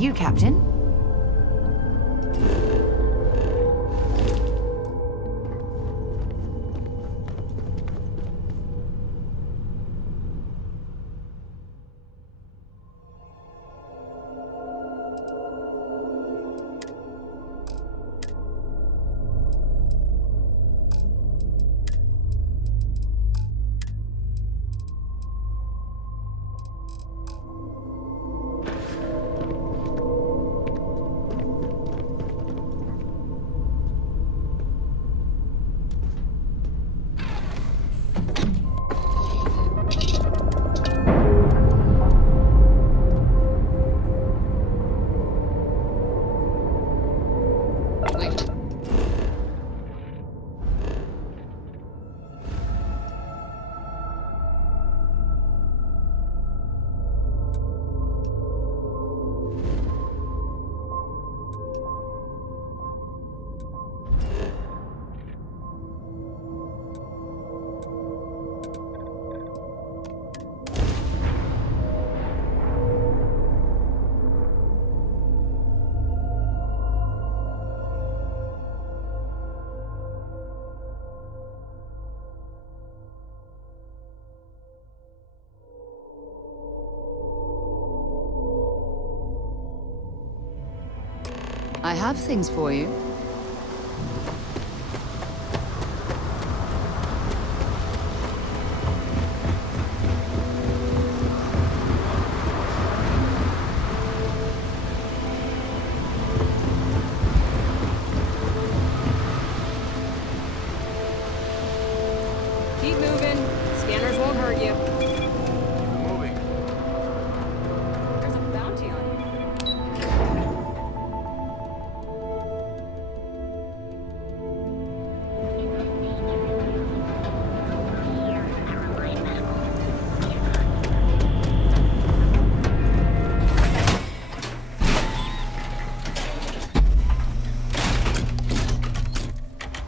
you, Captain. I have things for you. Keep moving. Scanners won't hurt you. Moving. There's a bounty on you.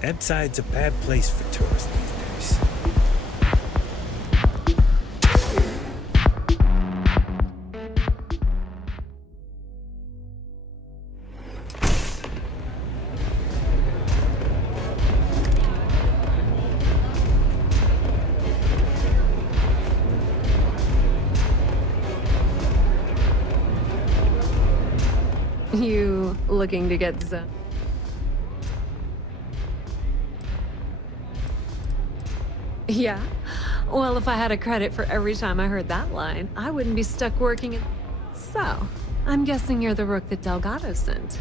That side's a bad place for tourists these days. You looking to get some? Yeah? Well, if I had a credit for every time I heard that line, I wouldn't be stuck working in... So, I'm guessing you're the rook that Delgado sent.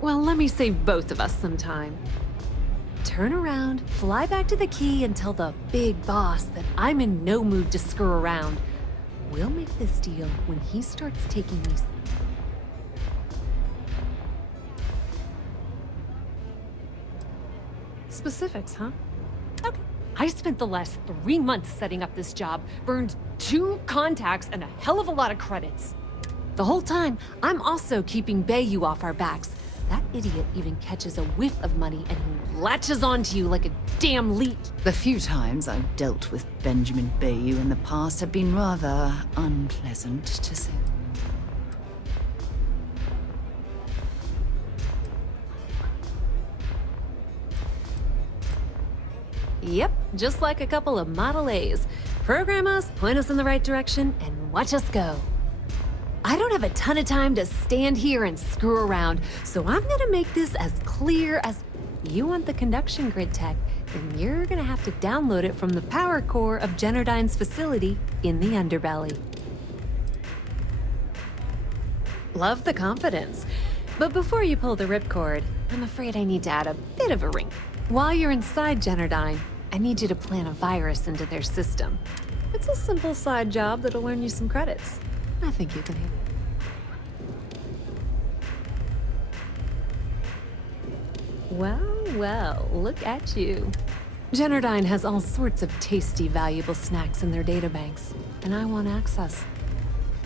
Well, let me save both of us some time. Turn around, fly back to the key, and tell the big boss that I'm in no mood to screw around. We'll make this deal when he starts taking me... Specifics, huh? Okay. I spent the last 3 months setting up this job, burned 2 contacts and a hell of a lot of credits. The whole time, I'm also keeping Bayou off our backs. That idiot even catches a whiff of money and he latches onto you like a damn leech. The few times I've dealt with Benjamin Bayou in the past have been rather unpleasant, to say. Yep, just like a couple of Model A's. Program us, point us in the right direction, and watch us go. I don't have a ton of time to stand here and screw around, so I'm gonna make this as clear as... You want the conduction grid tech, then you're gonna have to download it from the power core of Generdyne's facility in the underbelly. Love the confidence. But before you pull the ripcord, I'm afraid I need to add a bit of a wrinkle. While you're inside Generdyne, I need you to plant a virus into their system. It's a simple side job that'll earn you some credits. I think you can handle it. Well, look at you. Generdyne has all sorts of tasty, valuable snacks in their databanks, and I want access.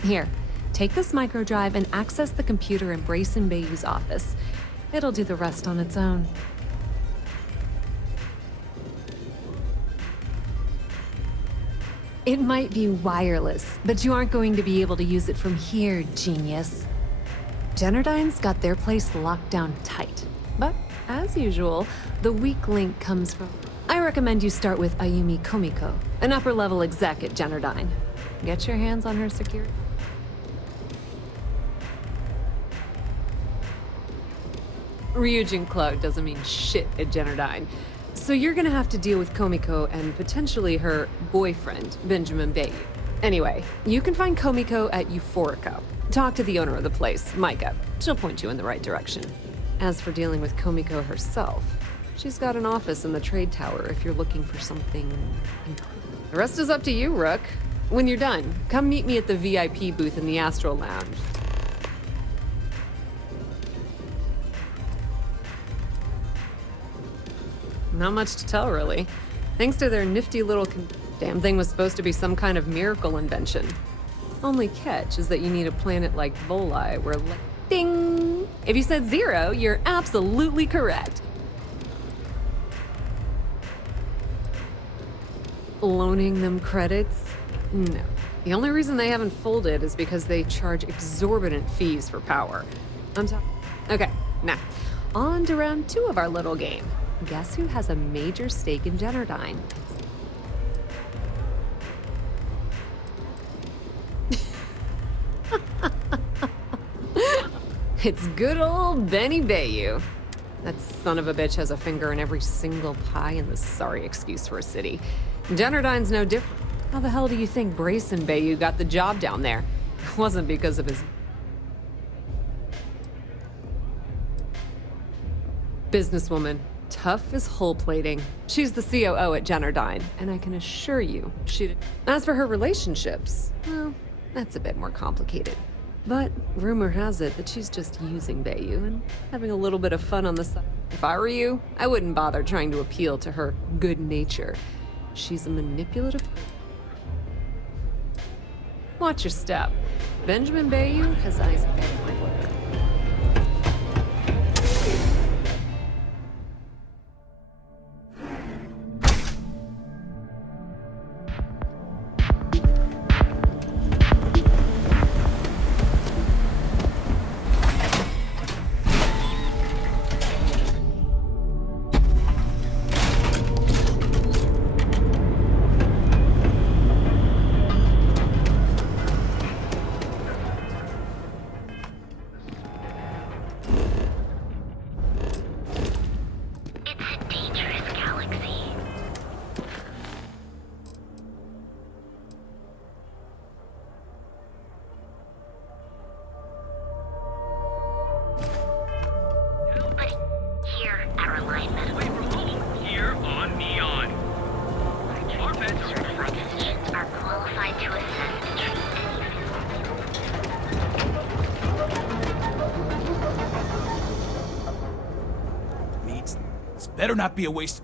Here, take this microdrive and access the computer in Brayson Bayou's office. It'll do the rest on its own. It might be wireless, but you aren't going to be able to use it from here, genius. Generdyne's got their place locked down tight. But, as usual, the weak link comes from... I recommend you start with Ayumi Komiko, an upper-level exec at Generdyne. Get your hands on her security. Ryujin Cloud doesn't mean shit at Generdyne. So you're gonna have to deal with Komiko and potentially her boyfriend, Benjamin Bayou. Anyway, you can find Komiko at Euphorica. Talk to the owner of the place, Micah. She'll point you in the right direction. As for dealing with Komiko herself, she's got an office in the trade tower if you're looking for something. The rest is up to you, Rook. When you're done, come meet me at the VIP booth in the Astral Lounge. Not much to tell, really. Thanks to their nifty little damn thing was supposed to be some kind of miracle invention. Only catch is that you need a planet like Voli where ding! If you said 0, you're absolutely correct. Loaning them credits? No. The only reason they haven't folded is because they charge exorbitant fees for power. I'm talking... Okay, now, on to round 2 of our little game. Guess who has a major stake in Generdyne? It's good old Benny Bayou. That son of a bitch has a finger in every single pie in the sorry excuse for a city. Generdyne's no different. How the hell do you think Brayson Bayou got the job down there? It wasn't because of his... businesswoman. Tough as hull plating. She's the COO at Generdyne, and I can assure you she... As for her relationships, well, that's a bit more complicated. But rumor has it that she's just using Bayou and having a little bit of fun on the side. If I were you, I wouldn't bother trying to appeal to her good nature. She's a manipulative... Watch your step. Benjamin Bayou has eyes everywhere. Better not be a waste.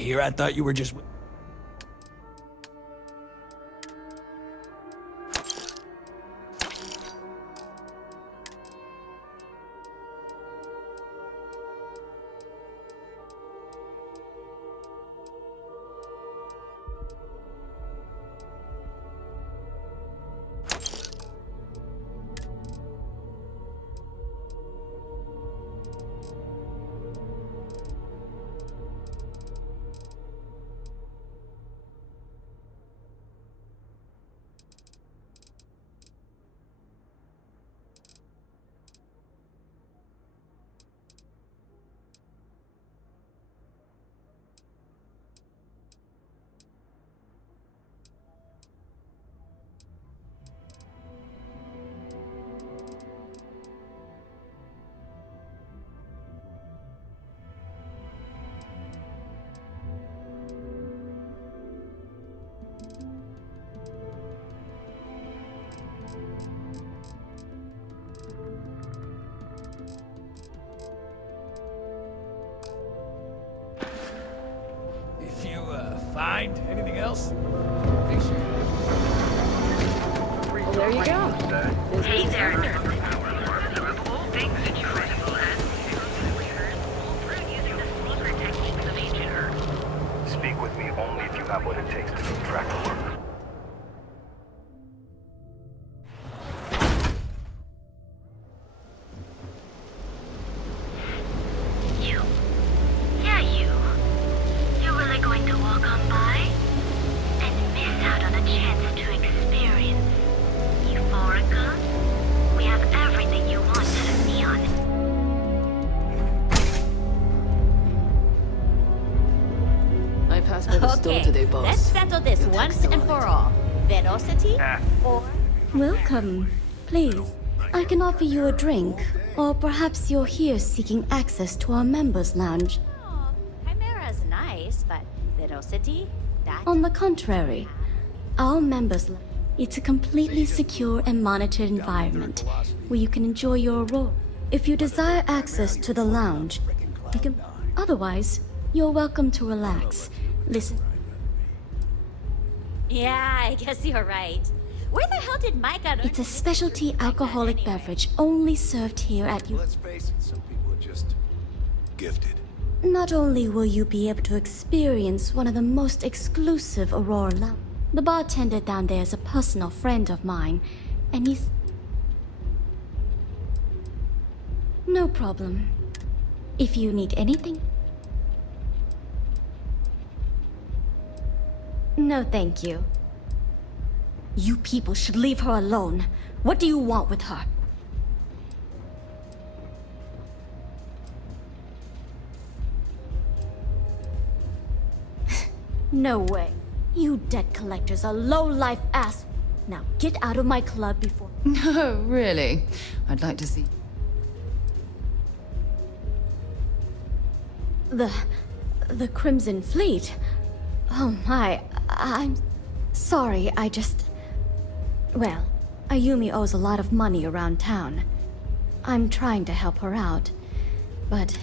here? I thought you were just... Find anything else? Well, there you go. Hey there. Of all things that you resemble as using the secret techniques of ancient Earth. Speak with me only if you have what it takes to do tracker work. You're really going to walk on by and miss out on a chance to experience Euphorica? We have everything you want out of Neon. I passed by the store today, boss. Let's settle this once and for all. Velocity or... Welcome. Please, I can offer you a drink. Or perhaps you're here seeking access to our members' lounge. Oh, Chimera's nice, but Velocity? That... On the contrary, our members' lounge. It's a completely secure and monitored environment where you can enjoy your aurora. If you desire access to the lounge, you can... Otherwise, you're welcome to relax. Listen. Yeah, I guess you're right. Where the hell did Mike unearth... It's a specialty alcoholic beverage only served here at you. Let's face it, some people are just gifted. Not only will you be able to experience one of the most exclusive Aurora lounge, the bartender down there is a personal friend of mine, and he's... No problem. If you need anything... No, thank you. You people should leave her alone. What do you want with her? No way. You debt collectors are low-life ass. Now get out of my club before... No, really. I'd like to see... The Crimson Fleet? Oh my, I'm... Sorry, I just... Well, Ayumi owes a lot of money around town. I'm trying to help her out. But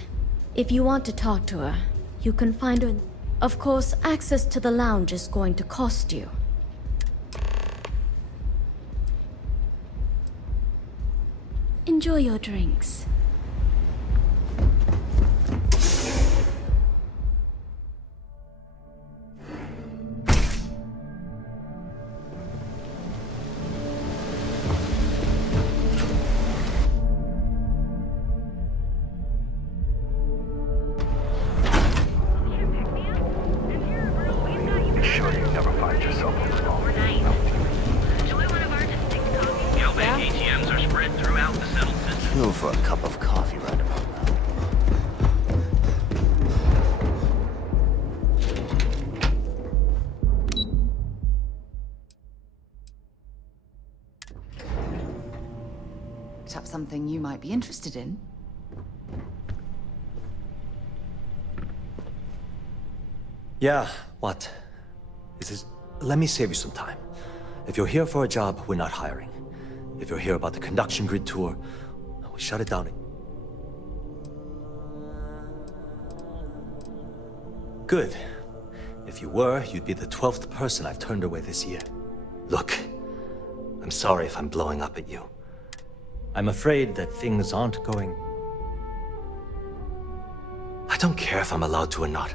if you want to talk to her, you can find her... Of course, access to the lounge is going to cost you. Enjoy your drinks. For a cup of coffee right about now. Perhaps something you might be interested in? Yeah, what? Let me save you some time. If you're here for a job, we're not hiring. If you're here about the conduction grid tour, we shut it down. Good. If you were, you'd be the 12th person I've turned away this year. Look, I'm sorry if I'm blowing up at you. I'm afraid that things aren't going... I don't care if I'm allowed to or not.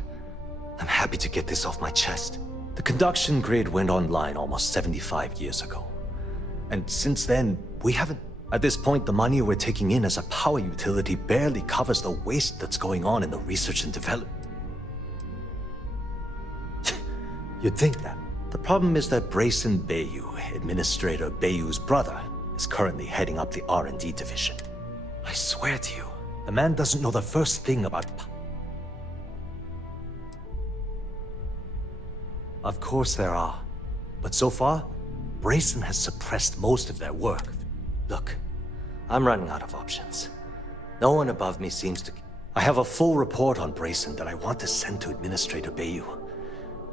I'm happy to get this off my chest. The conduction grid went online almost 75 years ago. And since then, we haven't... At this point, the money we're taking in as a power utility barely covers the waste that's going on in the research and development. You'd think that. The problem is that Brayson Bayou, Administrator Bayou's brother, is currently heading up the R&D division. I swear to you, the man doesn't know the first thing about... Of course there are. But so far, Brayson has suppressed most of their work. Look, I'm running out of options. No one above me seems to... I have a full report on Brayson that I want to send to Administrator Bayou.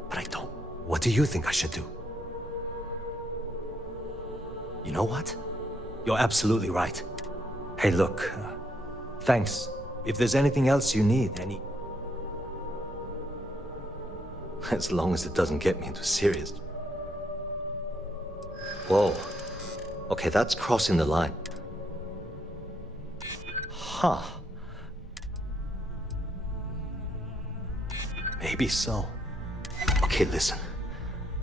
But I don't. What do you think I should do? You know what? You're absolutely right. Hey, look, thanks. If there's anything else you need, as long as it doesn't get me into serious... Whoa. Okay, that's crossing the line. Huh. Maybe so. Okay, listen.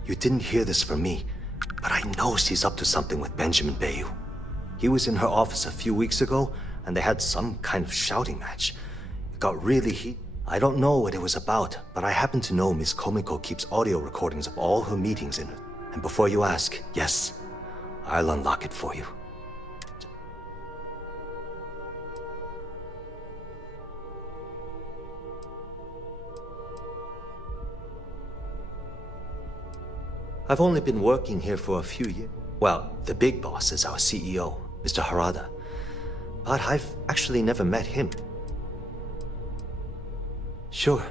You didn't hear this from me, but I know she's up to something with Benjamin Bayou. He was in her office a few weeks ago, and they had some kind of shouting match. It got really heated. I don't know what it was about, but I happen to know Miss Komiko keeps audio recordings of all her meetings in it. And before you ask, yes, I'll unlock it for you. I've only been working here for a few years. Well, the big boss is our CEO, Mr. Harada. But I've actually never met him. Sure.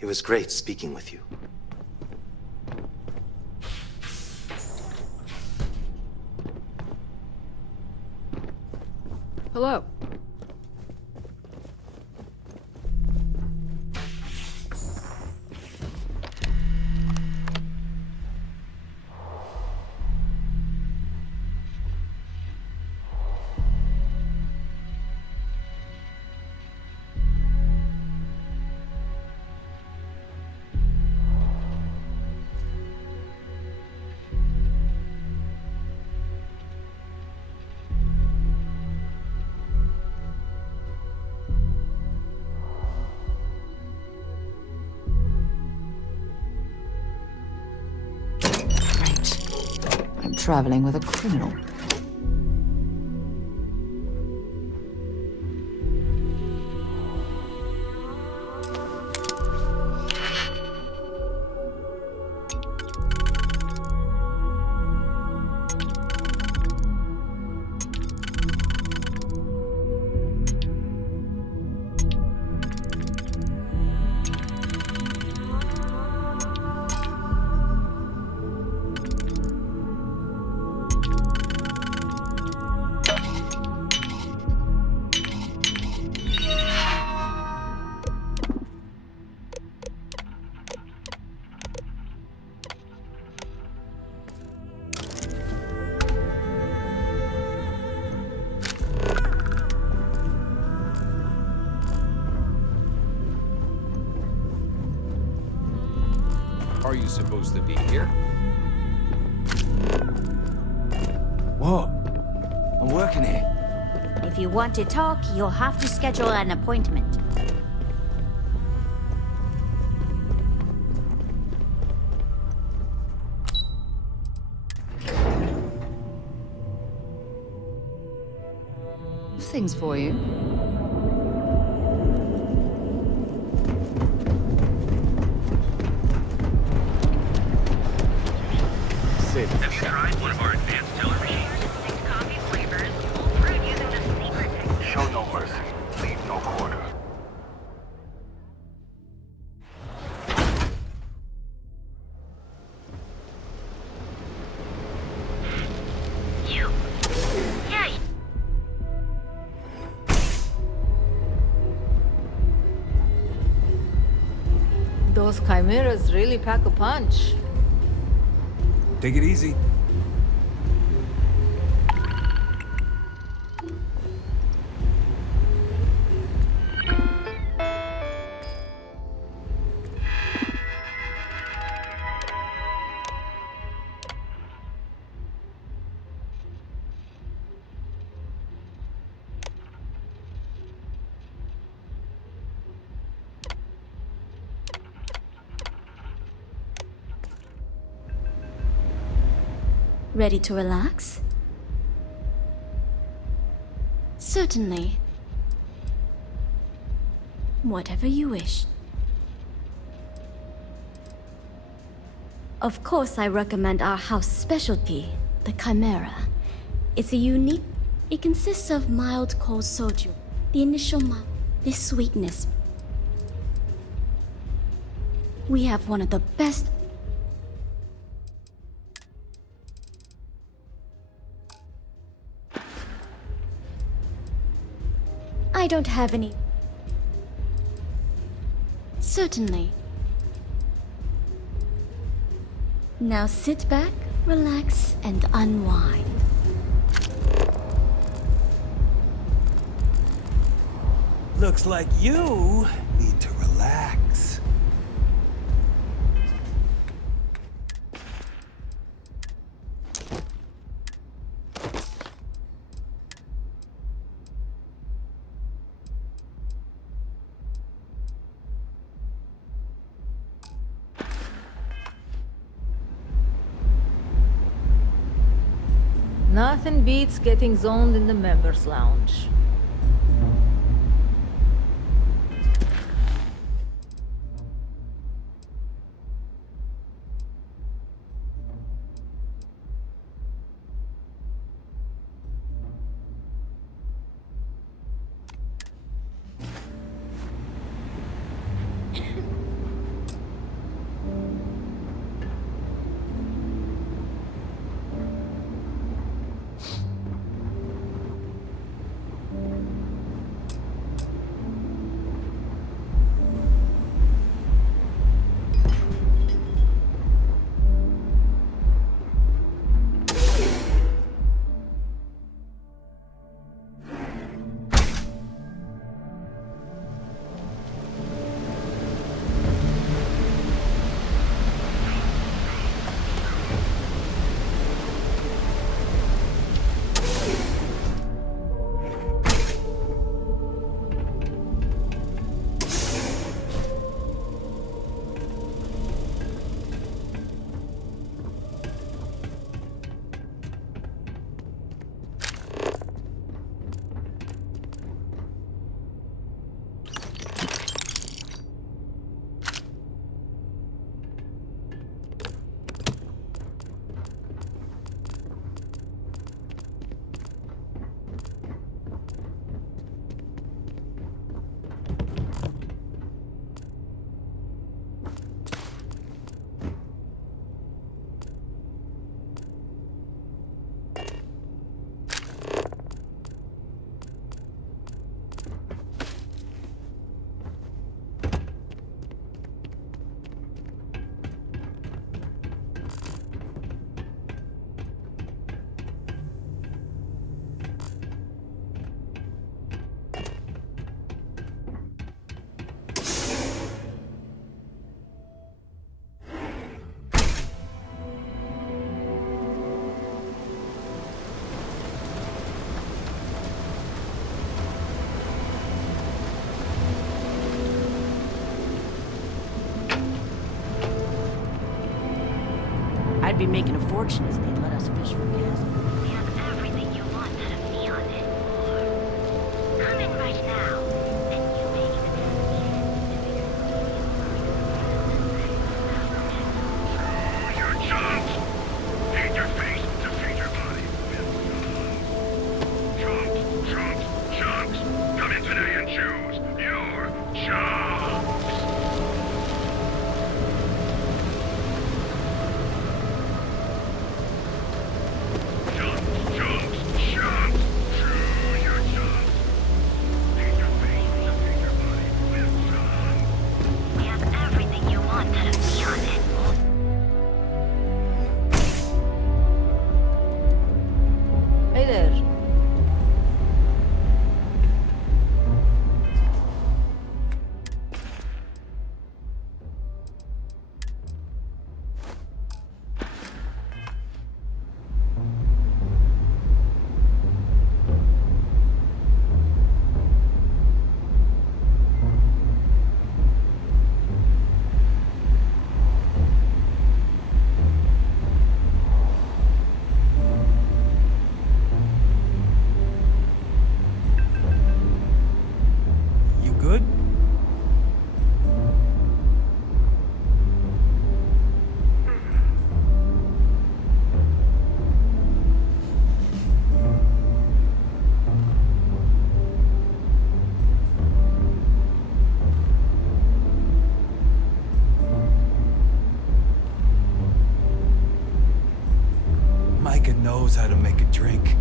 It was great speaking with you. Hello. Traveling with a criminal. Are you supposed to be here? Whoa. I'm working here. If you want to talk, you'll have to schedule an appointment. Things for you. Have you tried one of our advanced teller machines? 6 coffee flavors, all brewed using the secret technique. Show no mercy. Leave no quarter. You. Yeah. Those chimeras really pack a punch. Take it easy. Ready to relax? Certainly. Whatever you wish. Of course, I recommend our house specialty, the Chimera. It's a unique... It consists of mild cold soju. The initial this sweetness. We have one of the best... I don't have any. Certainly. Now sit back, relax, and unwind. Looks like you need to relax. Nothing beats getting zoned in the members' lounge. I'd be making a fortune if they'd let us fish for gas. We have everything you want out of Neon and more. Come in right now, and you may even have Your chunks! Feed your face to feed your body. Chunks, chunks, chunks! Come in today and choose your chunks! Chunks! Micah knows how to make a drink.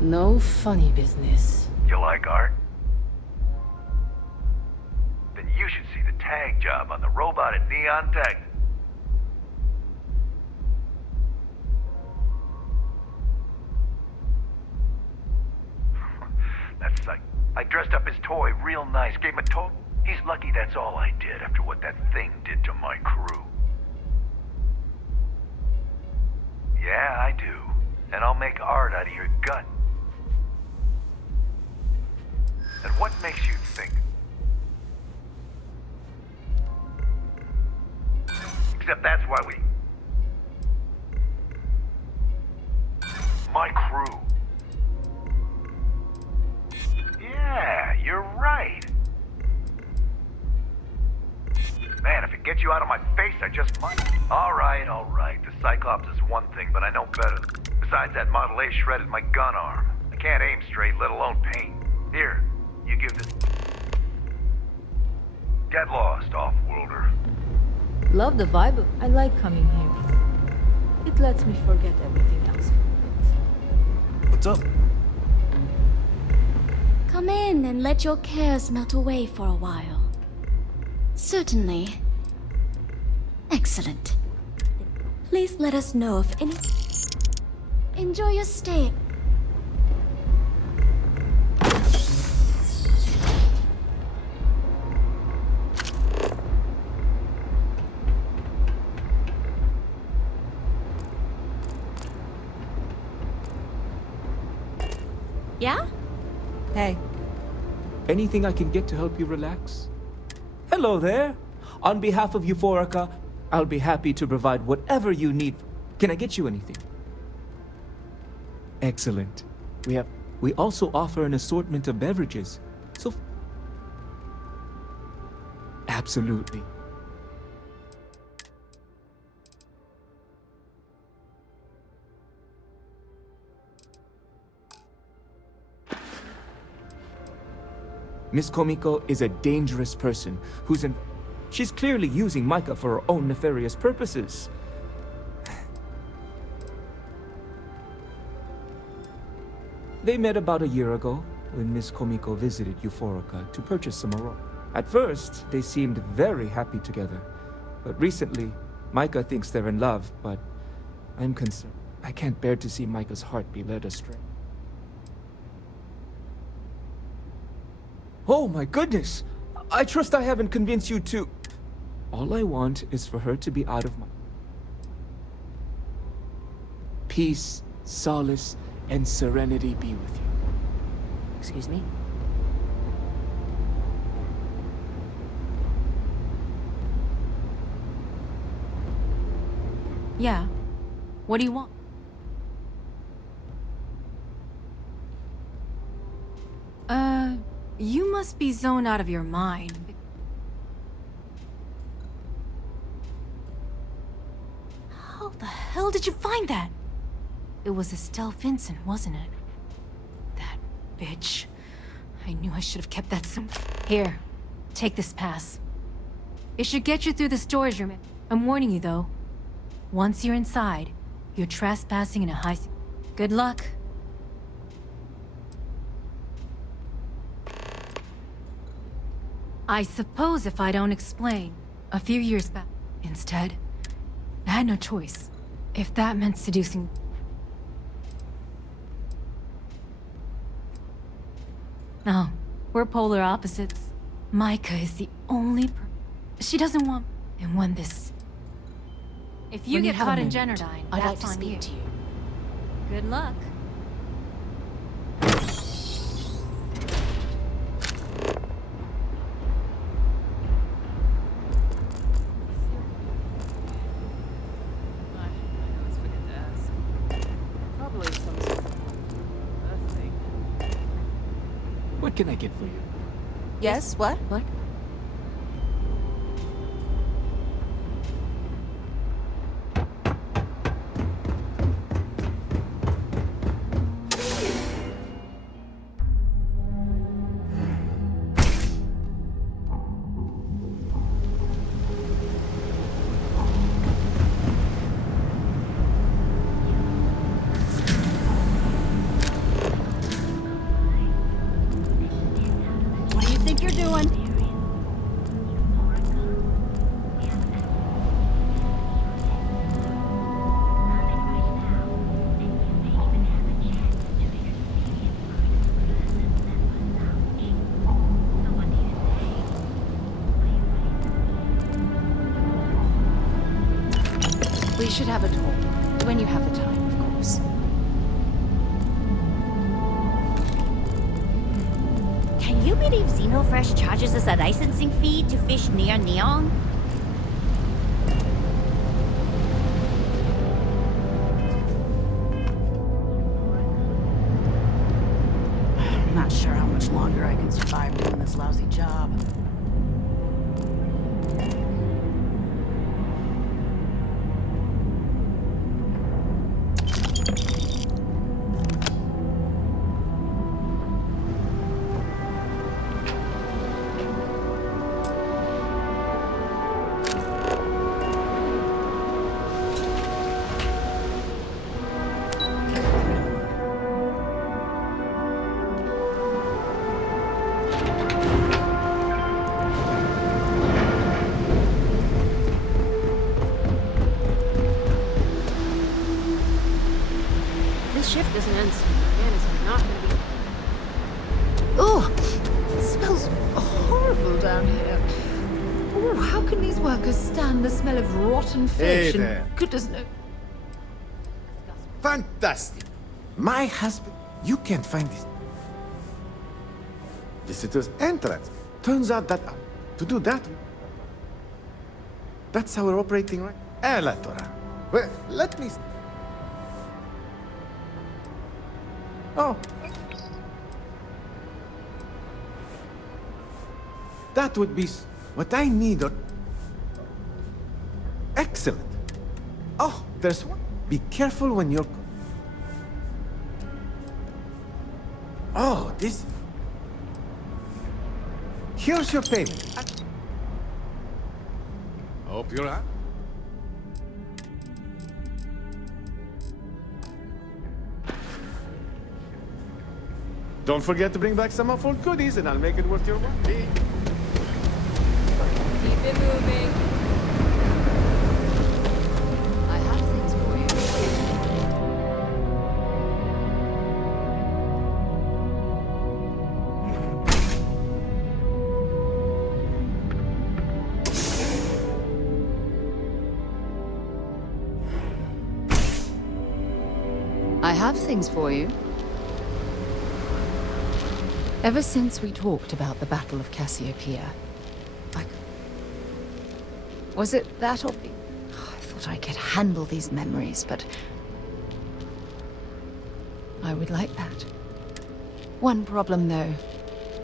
No funny business. You like art? Then you should see the tag job on the robot at Neon Tech. That's like, I dressed up his toy real nice, gave him a tote. He's lucky that's all I did after what that thing did to my crew. Yeah, I do. And I'll make art out of your gut. And what makes you think? Except that's why we... My crew. Yeah, you're right. Man, if it gets you out of my face, I just might. All right. The Cyclops is one thing, but I know better. Besides, that Model A shredded my gun arm. I can't aim straight, let alone paint. Here, you give this... Get lost, off-worlder. Love the vibe. I like coming here. It lets me forget everything else. What's up? Come in and let your cares melt away for a while. Certainly. Excellent. Please let us know if any... Enjoy your stay. Yeah? Hey. Anything I can get to help you relax? Hello there. On behalf of Euphorica, I'll be happy to provide whatever you need. Can I get you anything? Excellent. We also offer an assortment of beverages. So absolutely. Miss Komiko is a dangerous person she's clearly using Micah for her own nefarious purposes. They met about a year ago when Miss Komiko visited Euphorica to purchase some aroma. At first, they seemed very happy together. But recently, Micah thinks they're in love, but I'm concerned. I can't bear to see Micah's heart be led astray. Oh my goodness! I trust I haven't convinced you to... All I want is for her to be out of my... Peace, solace, and serenity be with you. Excuse me? Yeah. What do you want? You must be zoned out of your mind. How the hell did you find that? It was Estelle Vincent, wasn't it? That bitch. I knew I should have kept that some... Here, take this pass. It should get you through the storage room. I'm warning you, though. Once you're inside, you're trespassing in a high... Good luck. I suppose if I don't explain, a few years back, instead, I had no choice. If that meant seducing... No, we're polar opposites. Micah is the only she doesn't want... And when this... If you get caught in Generdyne, I'd like that's to on speak you. to you. Good luck. I always forget to ask. Probably some sort of thing. What can I get for you? Yes, what? What? What do you think you're doing? We should have a talk. When you have the time, of course. Can you believe Xenofresh charges us a licensing fee to fish near Neon? I'm not sure how much longer I can survive doing this lousy job. This shift doesn't end soon. Man is not gonna be. Oh, it smells horrible down here. Oh, how can these workers stand the smell of rotten fish? Hey there. And goodness knows. Fantastic! My husband, you can't find this. Visitor's entrance. Turns out that to do that, that's how we're operating, right? Elatora. Well, let me. Oh. That would be what I need. Excellent. Oh, there's one. Be careful when you're. Oh, this. Here's your payment. Hope you're out. Don't forget to bring back some of our goodies and I'll make it worth your while. Keep it moving. I have things for you. I have things for you. Ever since we talked about the Battle of Cassiopeia, was it that obvious? I thought I could handle these memories, but I would like that. One problem, though.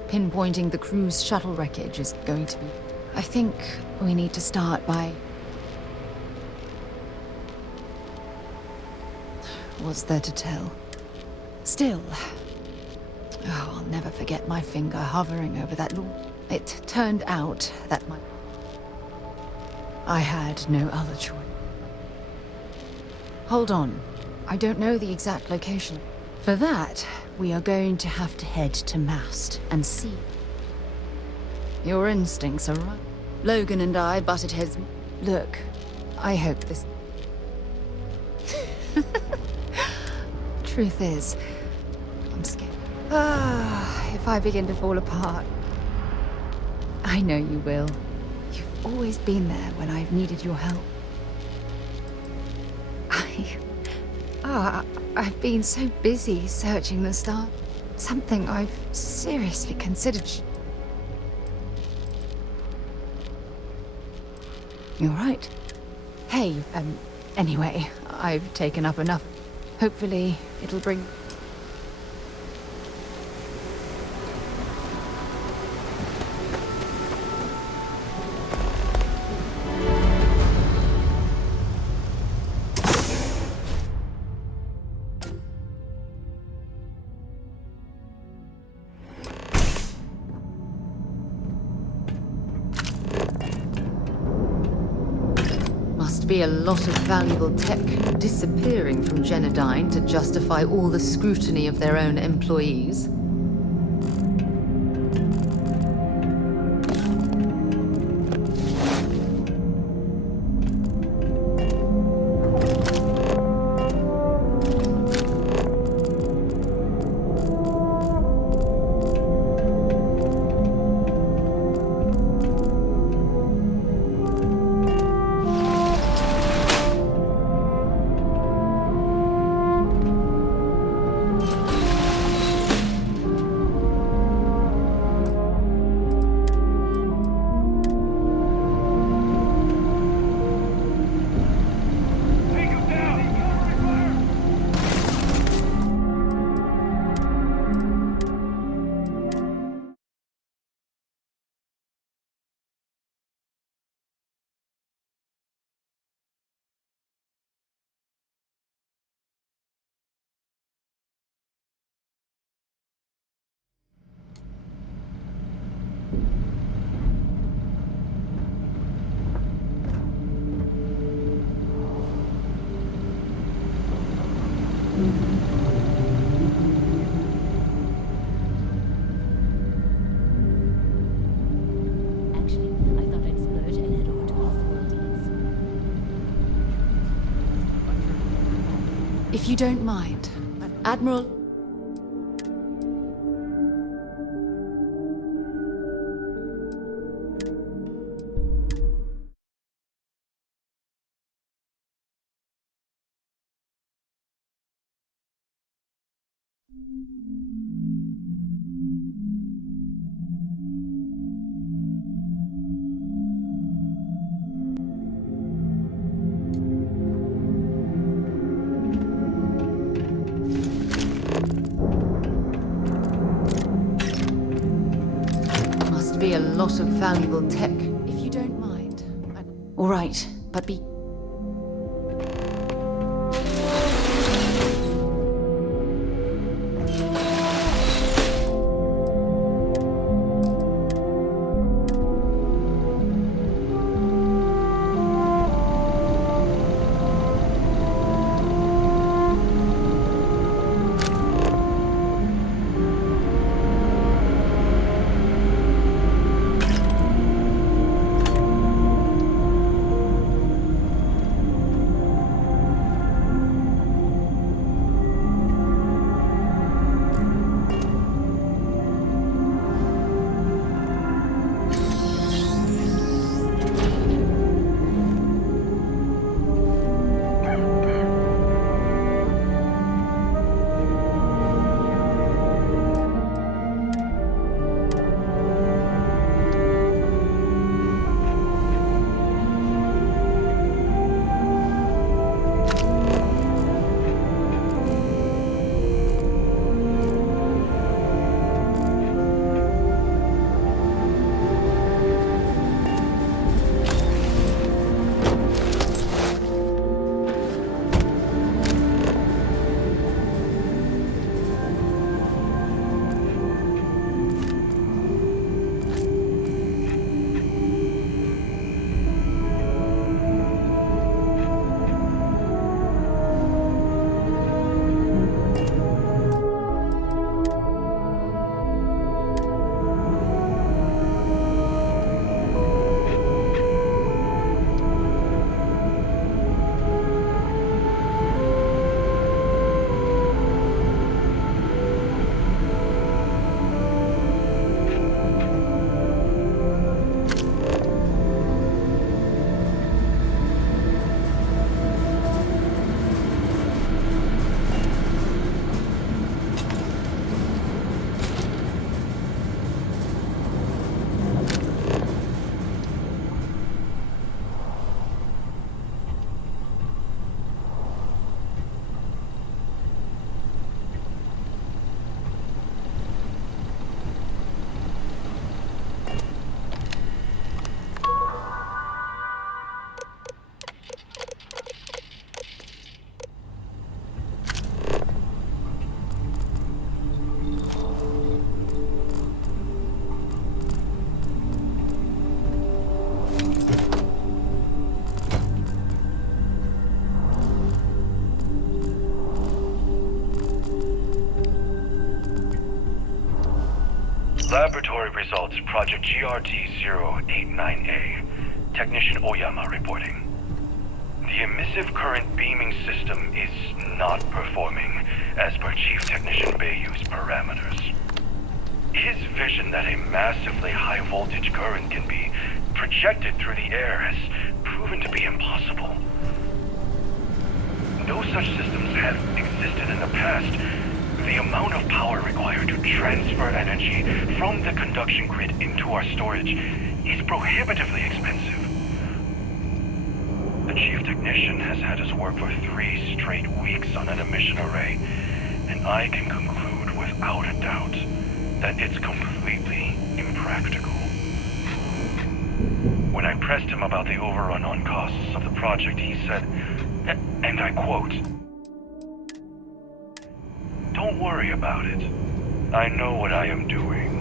Pinpointing the crew's shuttle wreckage is going to be... I think we need to start by... What's there to tell? Still... Oh, I'll never forget my finger hovering over that lawn. It turned out that I had no other choice. Hold on. I don't know the exact location. For that, we are going to have to head to Mast and see. Your instincts are right. Logan and I butted heads. Look, I hope this... Truth is, I'm scared. If I begin to fall apart. I know you will. You've always been there when I've needed your help. I've been so busy searching the star. Something I've seriously considered. You're right. Hey, anyway, I've taken up enough. Hopefully, it'll bring... Must be a lot of valuable tech disappearing from Genodyne to justify all the scrutiny of their own employees. If you don't mind, Admiral... Be a lot of valuable tech, if you don't mind. All right, but be... Laboratory results, Project GRT-089A. Technician Oyama reporting. The emissive current beaming system is not performing as per Chief Technician Bayou's parameters. His vision that a massively high voltage current can be projected through the air has proven to be impossible. No such systems have existed in the past. The amount of power required to transfer energy from the conduction grid into our storage is prohibitively expensive. The Chief Technician has had us work for 3 straight weeks on an emission array, and I can conclude without a doubt that it's completely impractical. When I pressed him about the overrun on costs of the project, he said, and I quote, "Don't worry about it. I know what I am doing."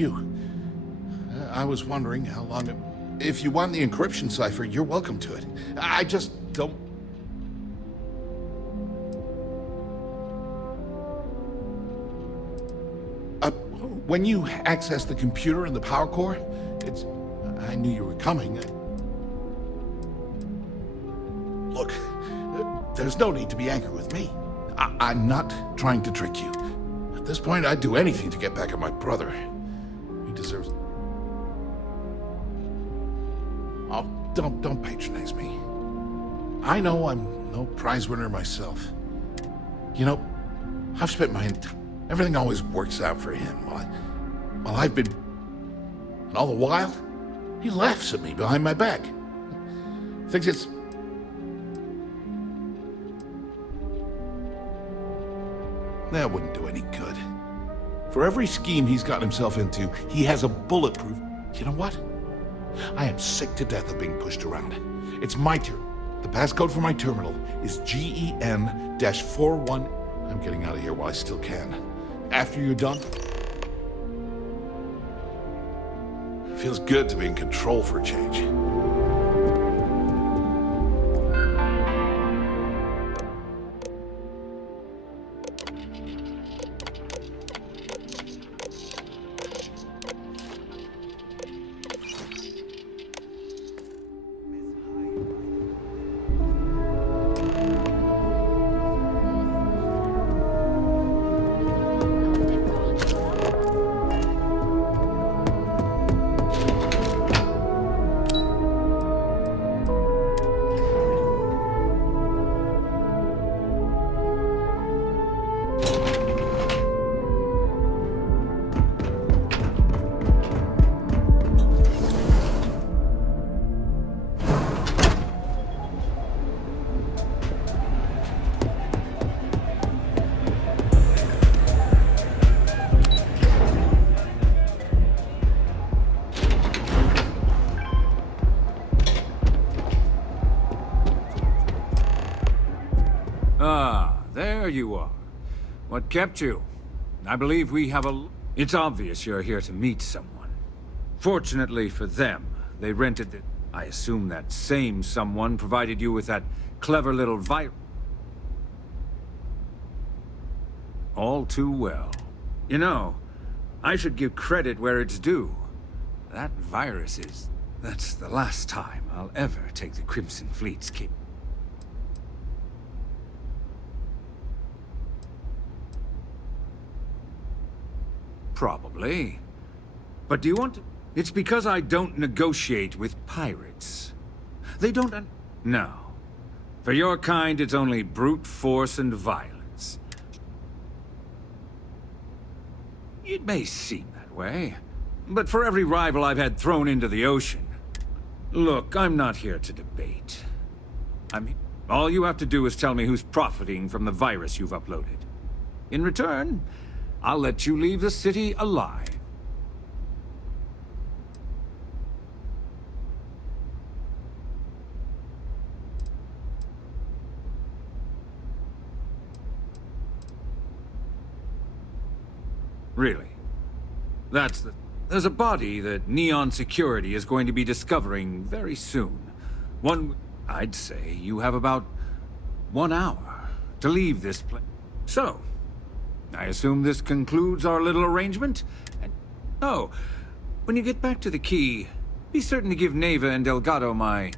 you. I was wondering how long it... If you want the encryption cipher, you're welcome to it. I just don't... When you access the computer in the power core, it's... I knew you were coming. Look, there's no need to be angry with me. I'm not trying to trick you. At this point, I'd do anything to get back at my brother. He deserves... Oh, don't patronize me. I know I'm no prize winner myself. You know, I've spent my... Everything always works out for him while I've been... And all the while, he laughs at me behind my back. Thinks it's... That wouldn't do any good. For every scheme he's gotten himself into, he has a bulletproof... You know what? I am sick to death of being pushed around. It's my turn. The passcode for my terminal is GEN-41... I'm getting out of here while I still can. After you're done... Feels good to be in control for a change. There you are. What kept you? I believe we have a... It's obvious you're here to meet someone. Fortunately for them, they rented the... I assume that same someone provided you with that clever little virus. All too well. You know, I should give credit where it's due. That virus is... That's the last time I'll ever take the Crimson Fleet's cape. Probably. But do you want to... It's because I don't negotiate with pirates. They don't... No. For your kind, it's only brute force and violence. It may seem that way, but for every rival I've had thrown into the ocean... Look, I'm not here to debate. All you have to do is tell me who's profiting from the virus you've uploaded. In return, I'll let you leave the city alive. Really? That's the... There's a body that Neon Security is going to be discovering very soon. I'd say you have about 1 hour to leave this place. So, I assume this concludes our little arrangement? And... Oh, when you get back to the key, be certain to give Neva and Delgado my...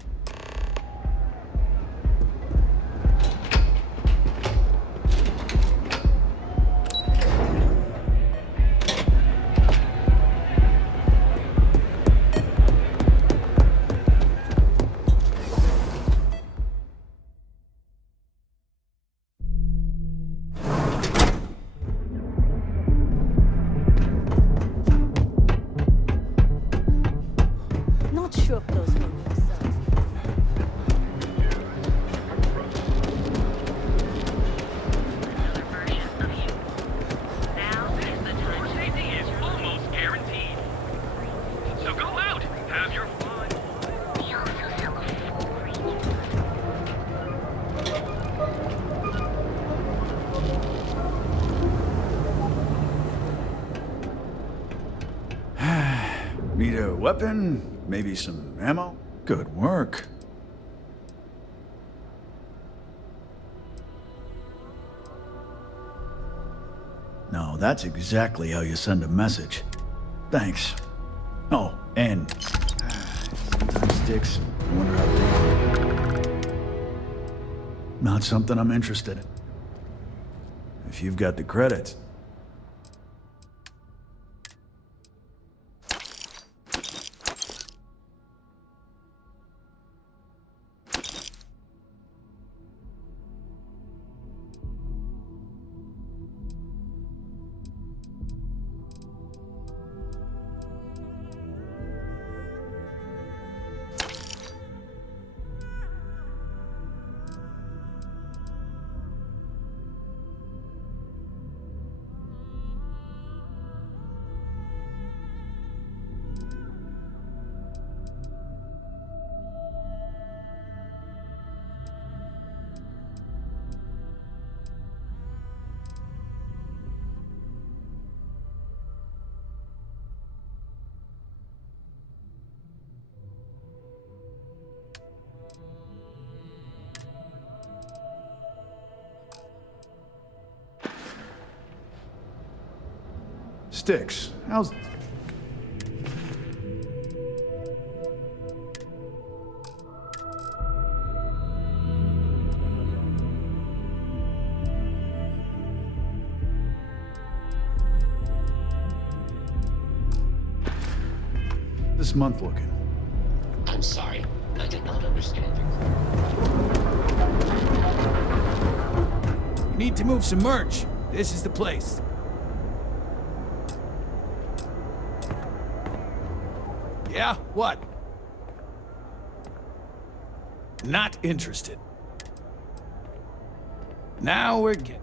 Not sure if those were results. weapon? Maybe some ammo? Good work. No, that's exactly how you send a message. Thanks. Oh, and... sometimes sticks. I wonder how they... Not something I'm interested in. If you've got the credits. Sticks, how's... this month looking? I'm sorry, I did not understand you. You need to move some merch. This is the place. Yeah, what? Not interested. Now we're getting...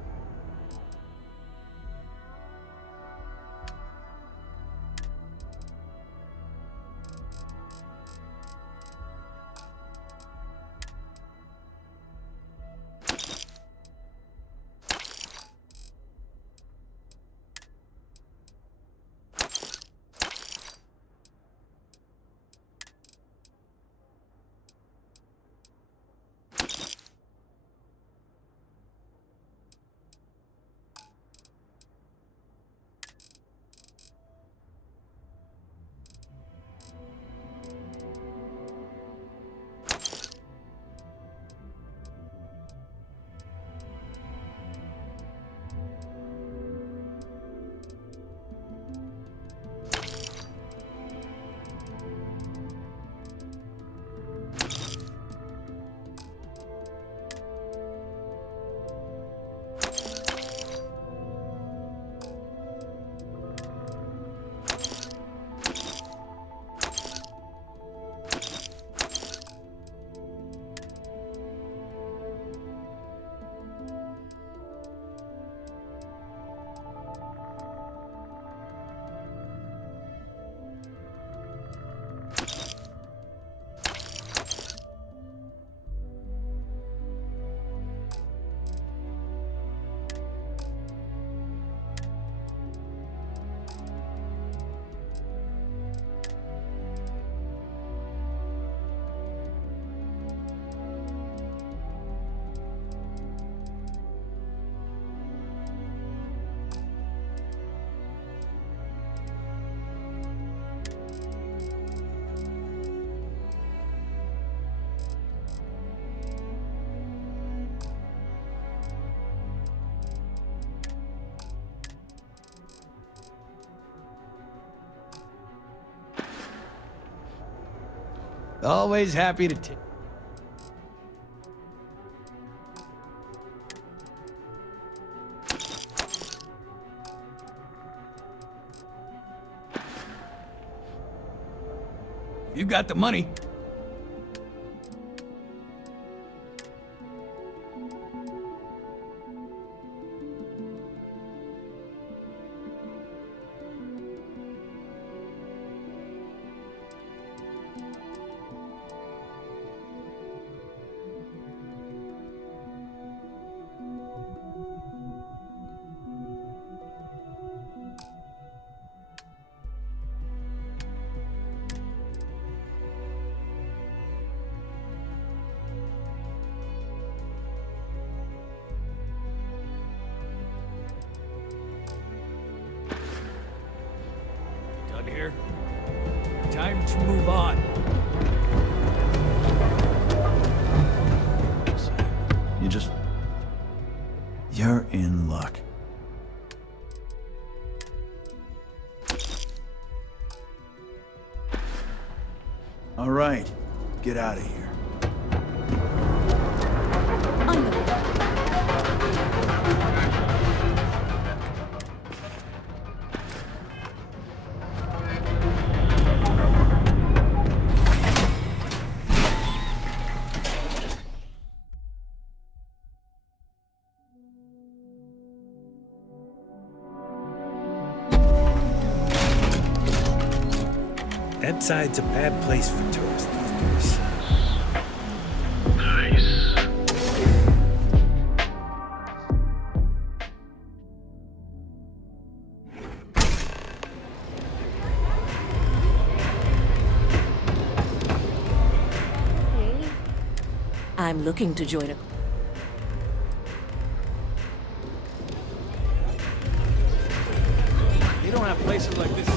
Always happy to take. You got the money. here. Time to move on. You're in luck. All right, get out of here. That side's a bad place for tourists these days. I'm looking to join a... You don't have places like this.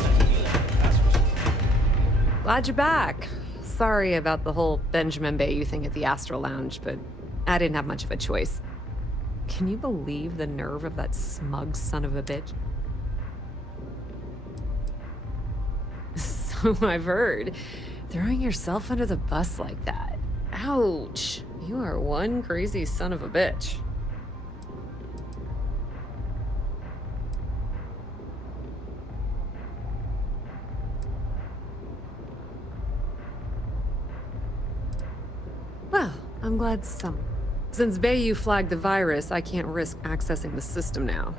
Glad you're back. Sorry about the whole Benjamin Bayou thing at the Astral Lounge, but I didn't have much of a choice. Can you believe the nerve of that smug son of a bitch? So I've heard. Throwing yourself under the bus like that. Ouch. You are one crazy son of a bitch. Well, I'm glad Since Bayou flagged the virus, I can't risk accessing the system now.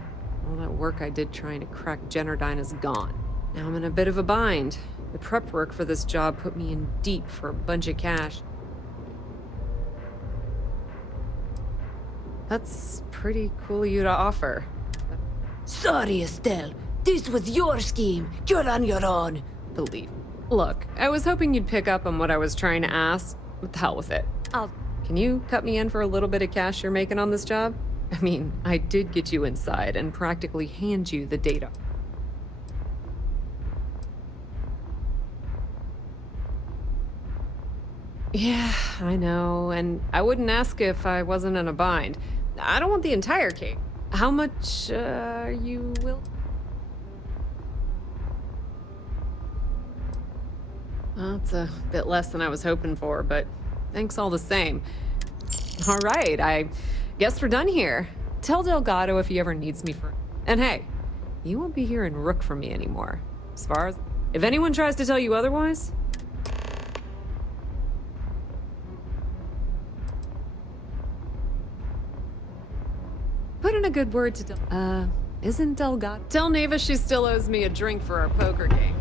All that work I did trying to crack Generdyne is gone. Now I'm in a bit of a bind. The prep work for this job put me in deep for a bunch of cash. That's pretty cool of you to offer. Sorry, Estelle. This was your scheme. You're on your own. Believe. Look, I was hoping you'd pick up on what I was trying to ask. What the hell with it? Can you cut me in for a little bit of cash you're making on this job? I mean, I did get you inside and practically hand you the data. Yeah, I know, and I wouldn't ask if I wasn't in a bind. I don't want the entire cake. How much, you will? Well, it's a bit less than I was hoping for, but thanks all the same. All right, I guess we're done here. Tell Delgado if he ever needs me for... And hey, you won't be hearing Rook from me anymore. As far as... If anyone tries to tell you otherwise... Put in a good word to isn't Delgado? Tell Neva she still owes me a drink for our poker game.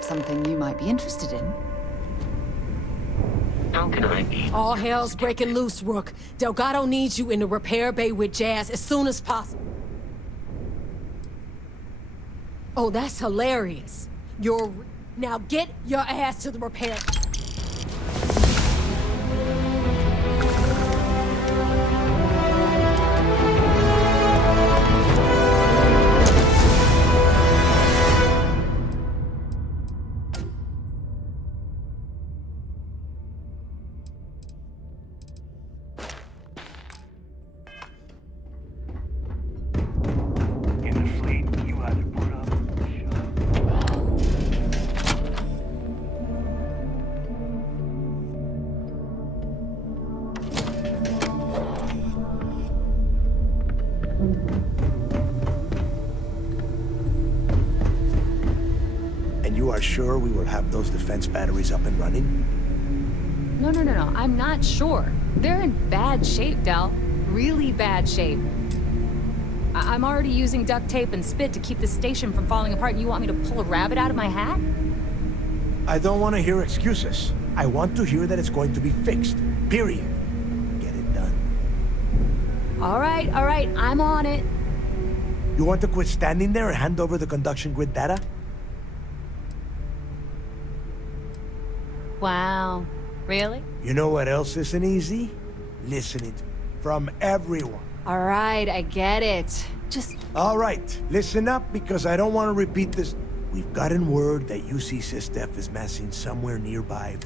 Something you might be interested in. How can I be? All hell's breaking loose, Rook. Delgado needs you in the repair bay with Jazz as soon as possible. Oh, that's hilarious. Now get your ass to the repair. are sure we will have those defense batteries up and running? No, I'm not sure. They're in bad shape, Del. Really bad shape. I'm already using duct tape and spit to keep the station from falling apart, and you want me to pull a rabbit out of my hat? I don't want to hear excuses. I want to hear that it's going to be fixed. Period. Get it done. All right, I'm on it. You want to quit standing there and hand over the conduction grid data? Wow. Really? You know what else isn't easy? Listening from everyone. All right, I get it. Just... All right, listen up because I don't want to repeat this. We've gotten word that UC Systef is massing somewhere nearby.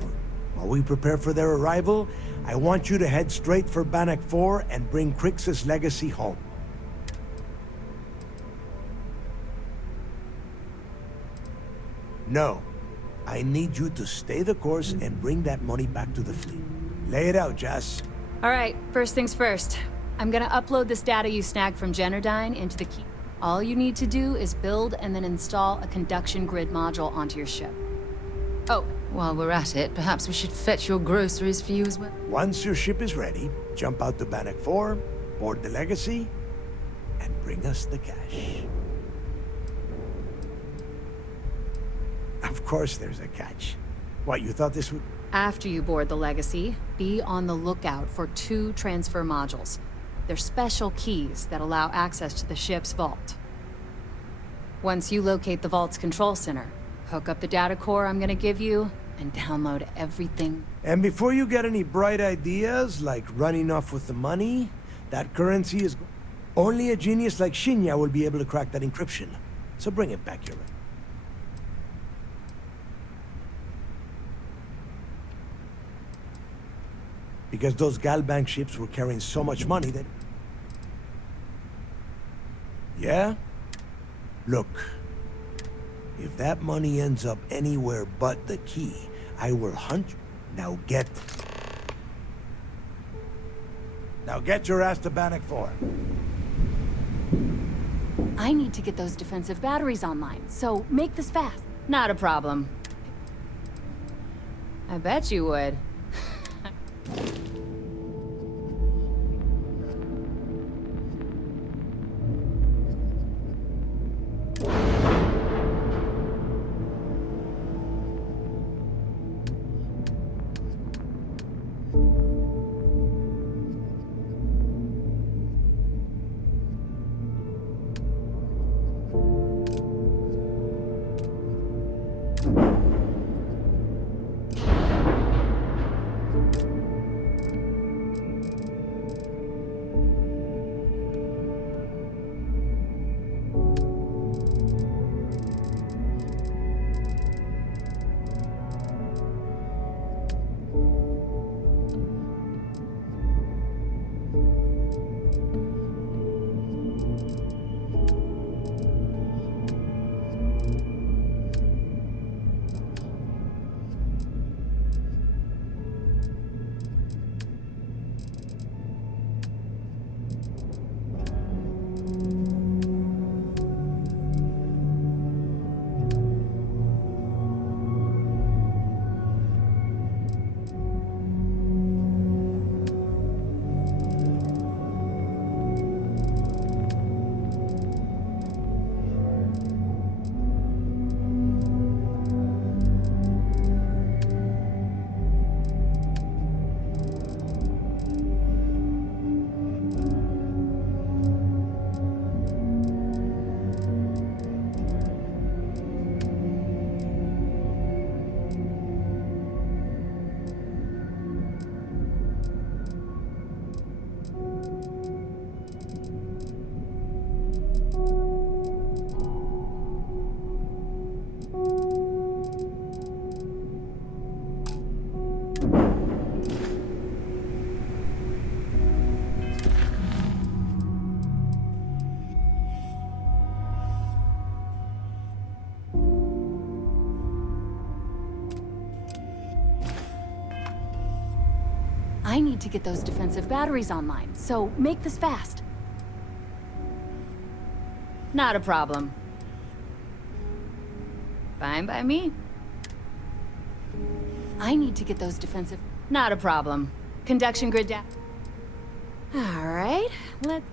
While we prepare for their arrival, I want you to head straight for Bannock 4 and bring Crix's legacy home. No. I need you to stay the course and bring that money back to the fleet. Lay it out, Jess. All right, first things first. I'm gonna upload this data you snagged from Generdyne into the key. All you need to do is build and then install a conduction grid module onto your ship. Oh, while we're at it, perhaps we should fetch your groceries for you as well. Once your ship is ready, jump out to Bannock 4, board the Legacy, and bring us the cash. Of course there's a catch. What, you thought this would... After you board the Legacy, be on the lookout for 2 transfer modules. They're special keys that allow access to the ship's vault. Once you locate the vault's control center, hook up the data core I'm gonna give you, and download everything. And before you get any bright ideas, like running off with the money, that currency is... Only a genius like Shinya will be able to crack that encryption. So bring it back here. Because those Galbank ships were carrying so much money that... Yeah? Look. If that money ends up anywhere but the key, I will hunt you. Now get your ass to Bannock 4. I need to get those defensive batteries online, so make this fast. Not a problem. I bet you would. I need to get those defensive batteries online, so make this fast. Not a problem. Fine by me. I need to get those defensive... Not a problem. Conduction grid down. Alright, let's...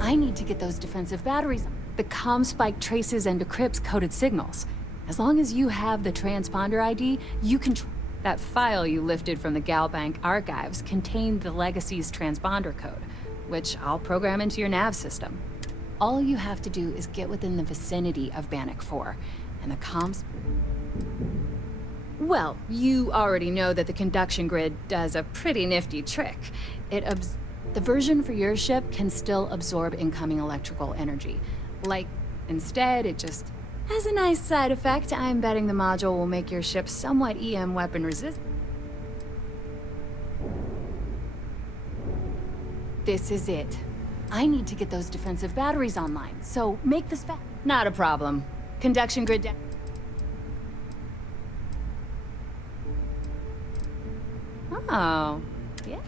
I need to get those defensive batteries. The comm spike traces and decrypts coded signals. As long as you have the transponder ID, you can... That file you lifted from the Galbank archives contained the Legacy's transponder code, which I'll program into your nav system. All you have to do is get within the vicinity of Bannock 4, and the comms... Well, you already know that the conduction grid does a pretty nifty trick. The version for your ship can still absorb incoming electrical energy. Instead, it just has a nice side effect. I'm betting the module will make your ship somewhat EM weapon resistant. This is it. I need to get those defensive batteries online, so make this fast. Not a problem. Conduction grid down. Oh, yeah.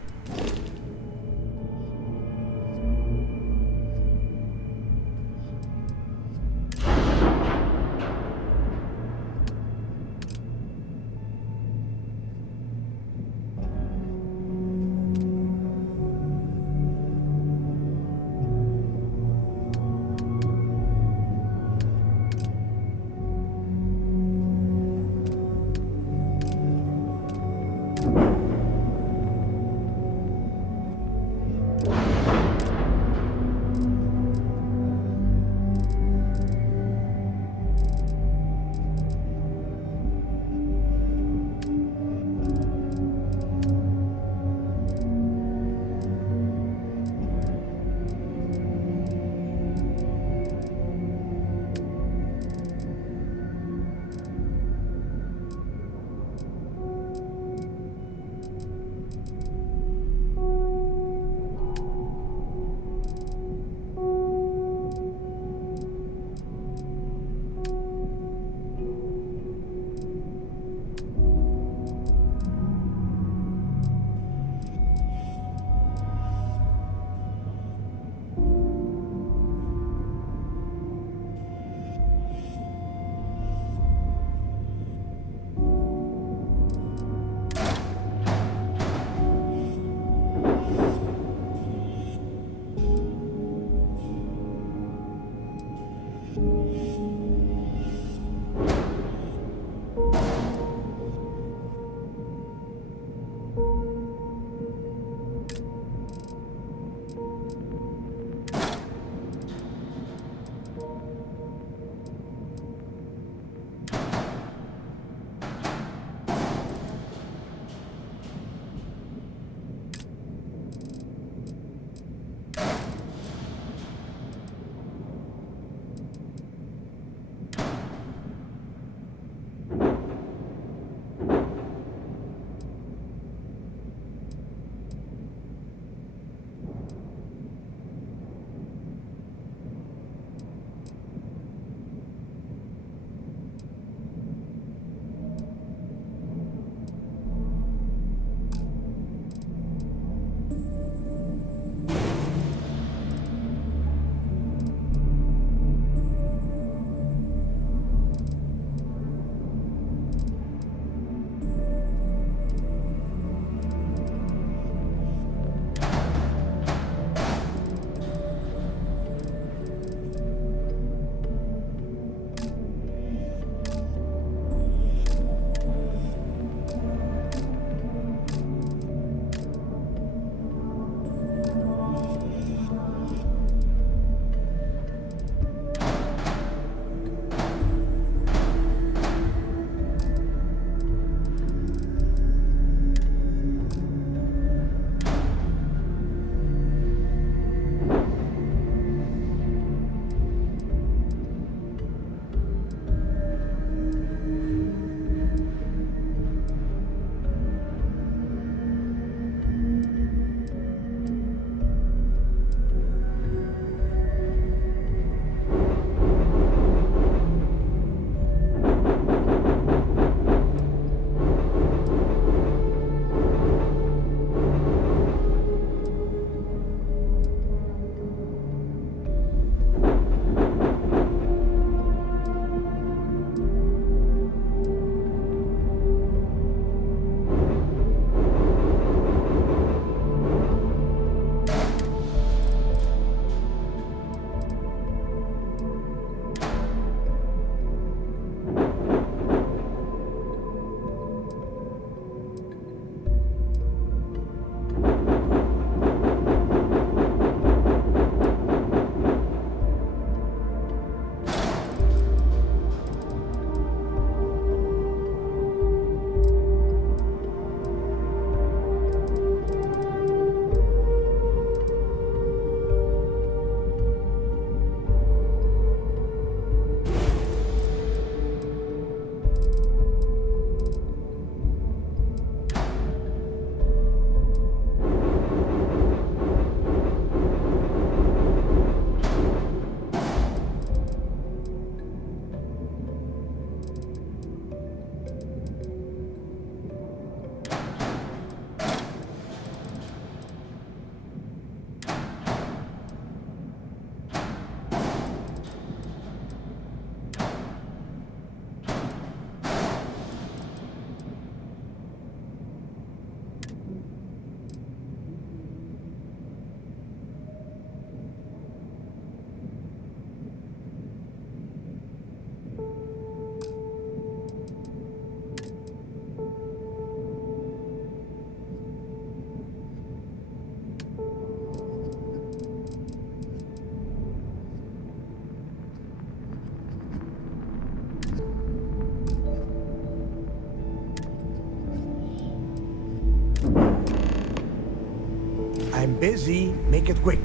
busy. Make it quick.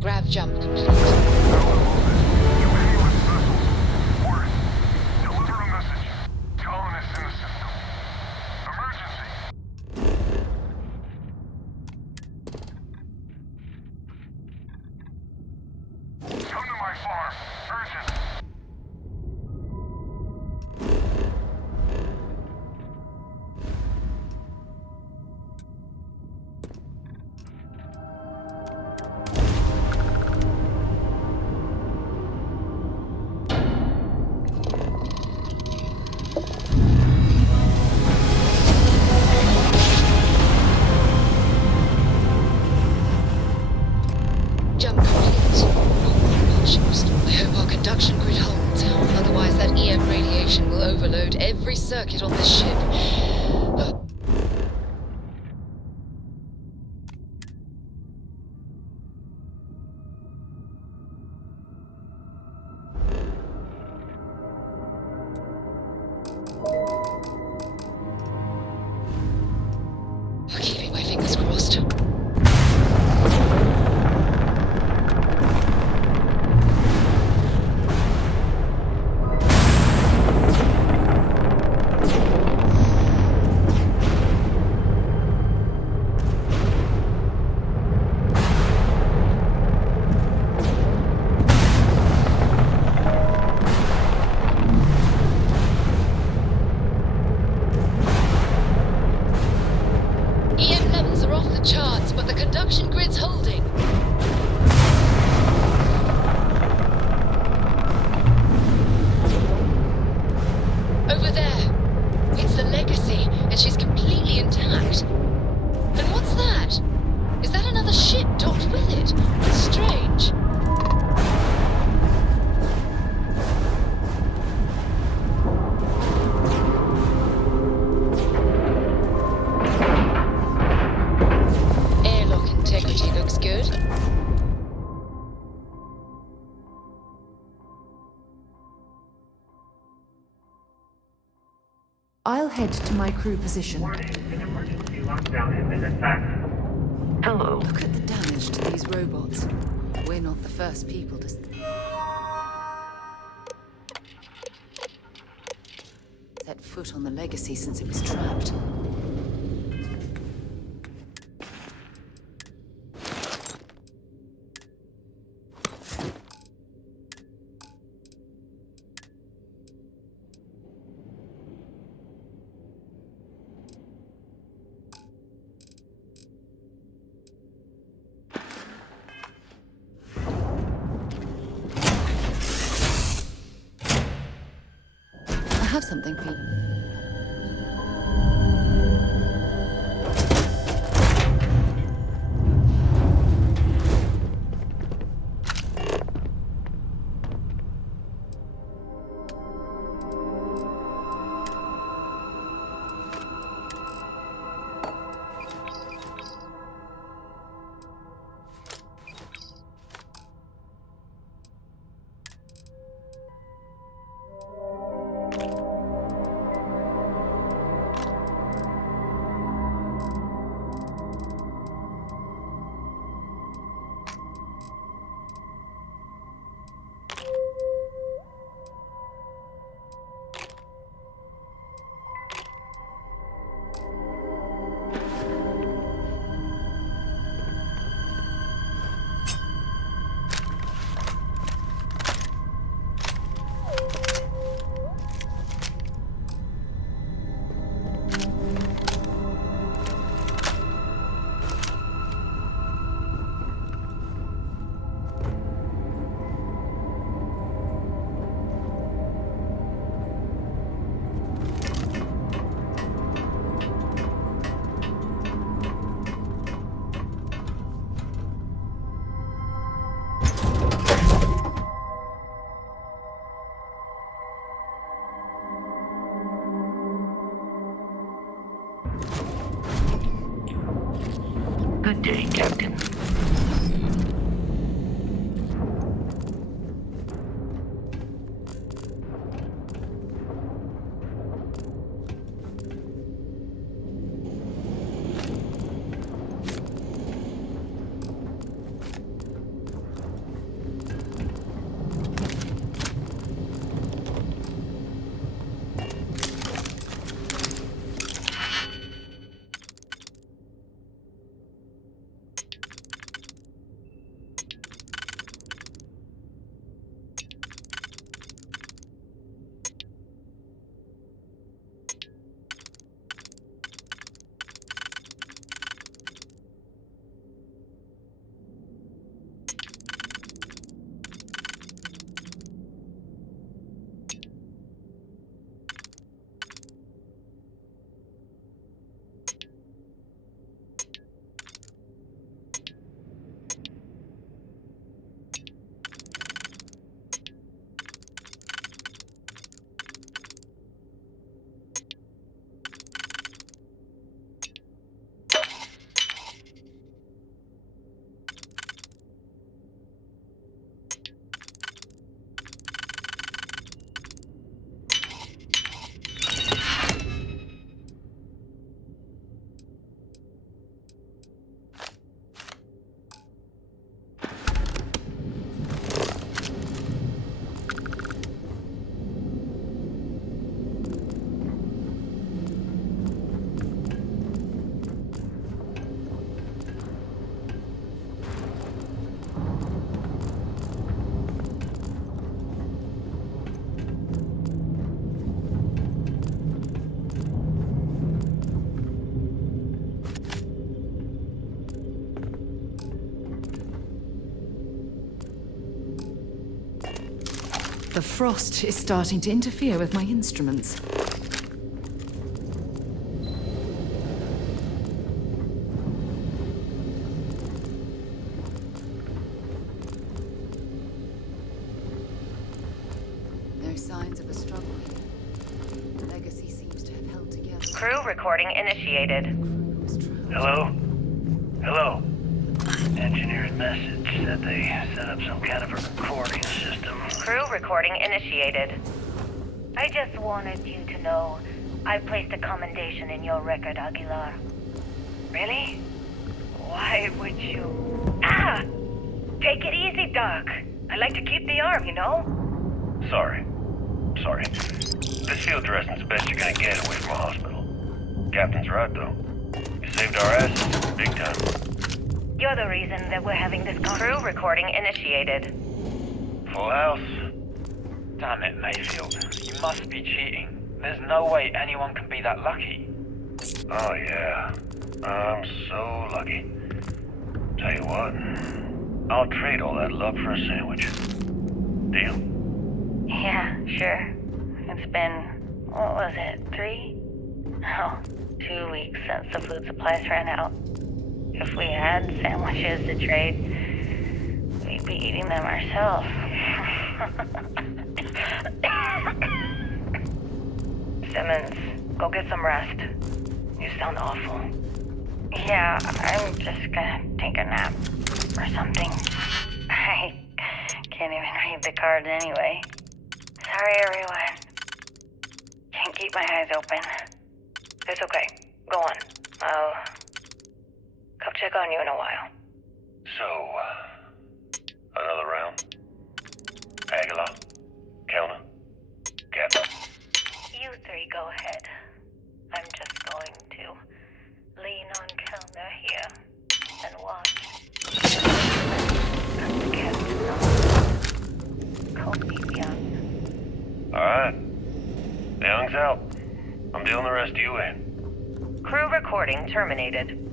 Grav jump complete. Jump complete. Oh, I hope our conduction grid holds. Otherwise, that EM radiation will overload every circuit on this ship. Keeping my fingers crossed. EM levels are off the charts, but the conduction grid's holding. Over there. It's the Legacy, and she's completely intact. And what's that? Is that another ship docked with it? It's strange. Airlock integrity looks good. I'll head to my crew position. Hello. Look at the damage to these robots. We're not the first people to set foot on the Legacy since it was trapped. I have something for you. Good day, Captain. The frost is starting to interfere with my instruments. No signs of a struggle here. The legacy seems to have held together. Crew recording initiated. Hello? Hello? Engineer's message said they set up some kind of a recording system. Crew recording initiated. I just wanted you to know I placed a commendation in your record, Aguilar. Really? Why would you? Ah! Take it easy, Doc. I like to keep the arm, you know? Sorry. This field dressing's the best you're gonna get away from a hospital. Captain's right, though. You saved our asses, big time. You're the reason that we're having this Crew recording initiated. Full house. Damn it, Mayfield. You must be cheating. There's no way anyone can be that lucky. Oh, yeah. I'm so lucky. Tell you what, I'll trade all that luck for a sandwich. Deal? Yeah, sure. It's been, what was it, 3? Oh, 2 weeks since the food supplies ran out. If we had sandwiches to trade, we'd be eating them ourselves. Simmons, go get some rest. You sound awful. Yeah, I'm just gonna take a nap or something. I can't even read the cards anyway. Sorry, everyone. Can't keep my eyes open. It's okay. Go on. I'll come check on you in a while. So, another round? Aguilar? Kelner? Captain? You three go ahead. I'm just going to lean on Kelner here and watch. I'm the captain now. Call me Young. Alright. Young's out. I'm dealing the rest of you in. Crew recording terminated.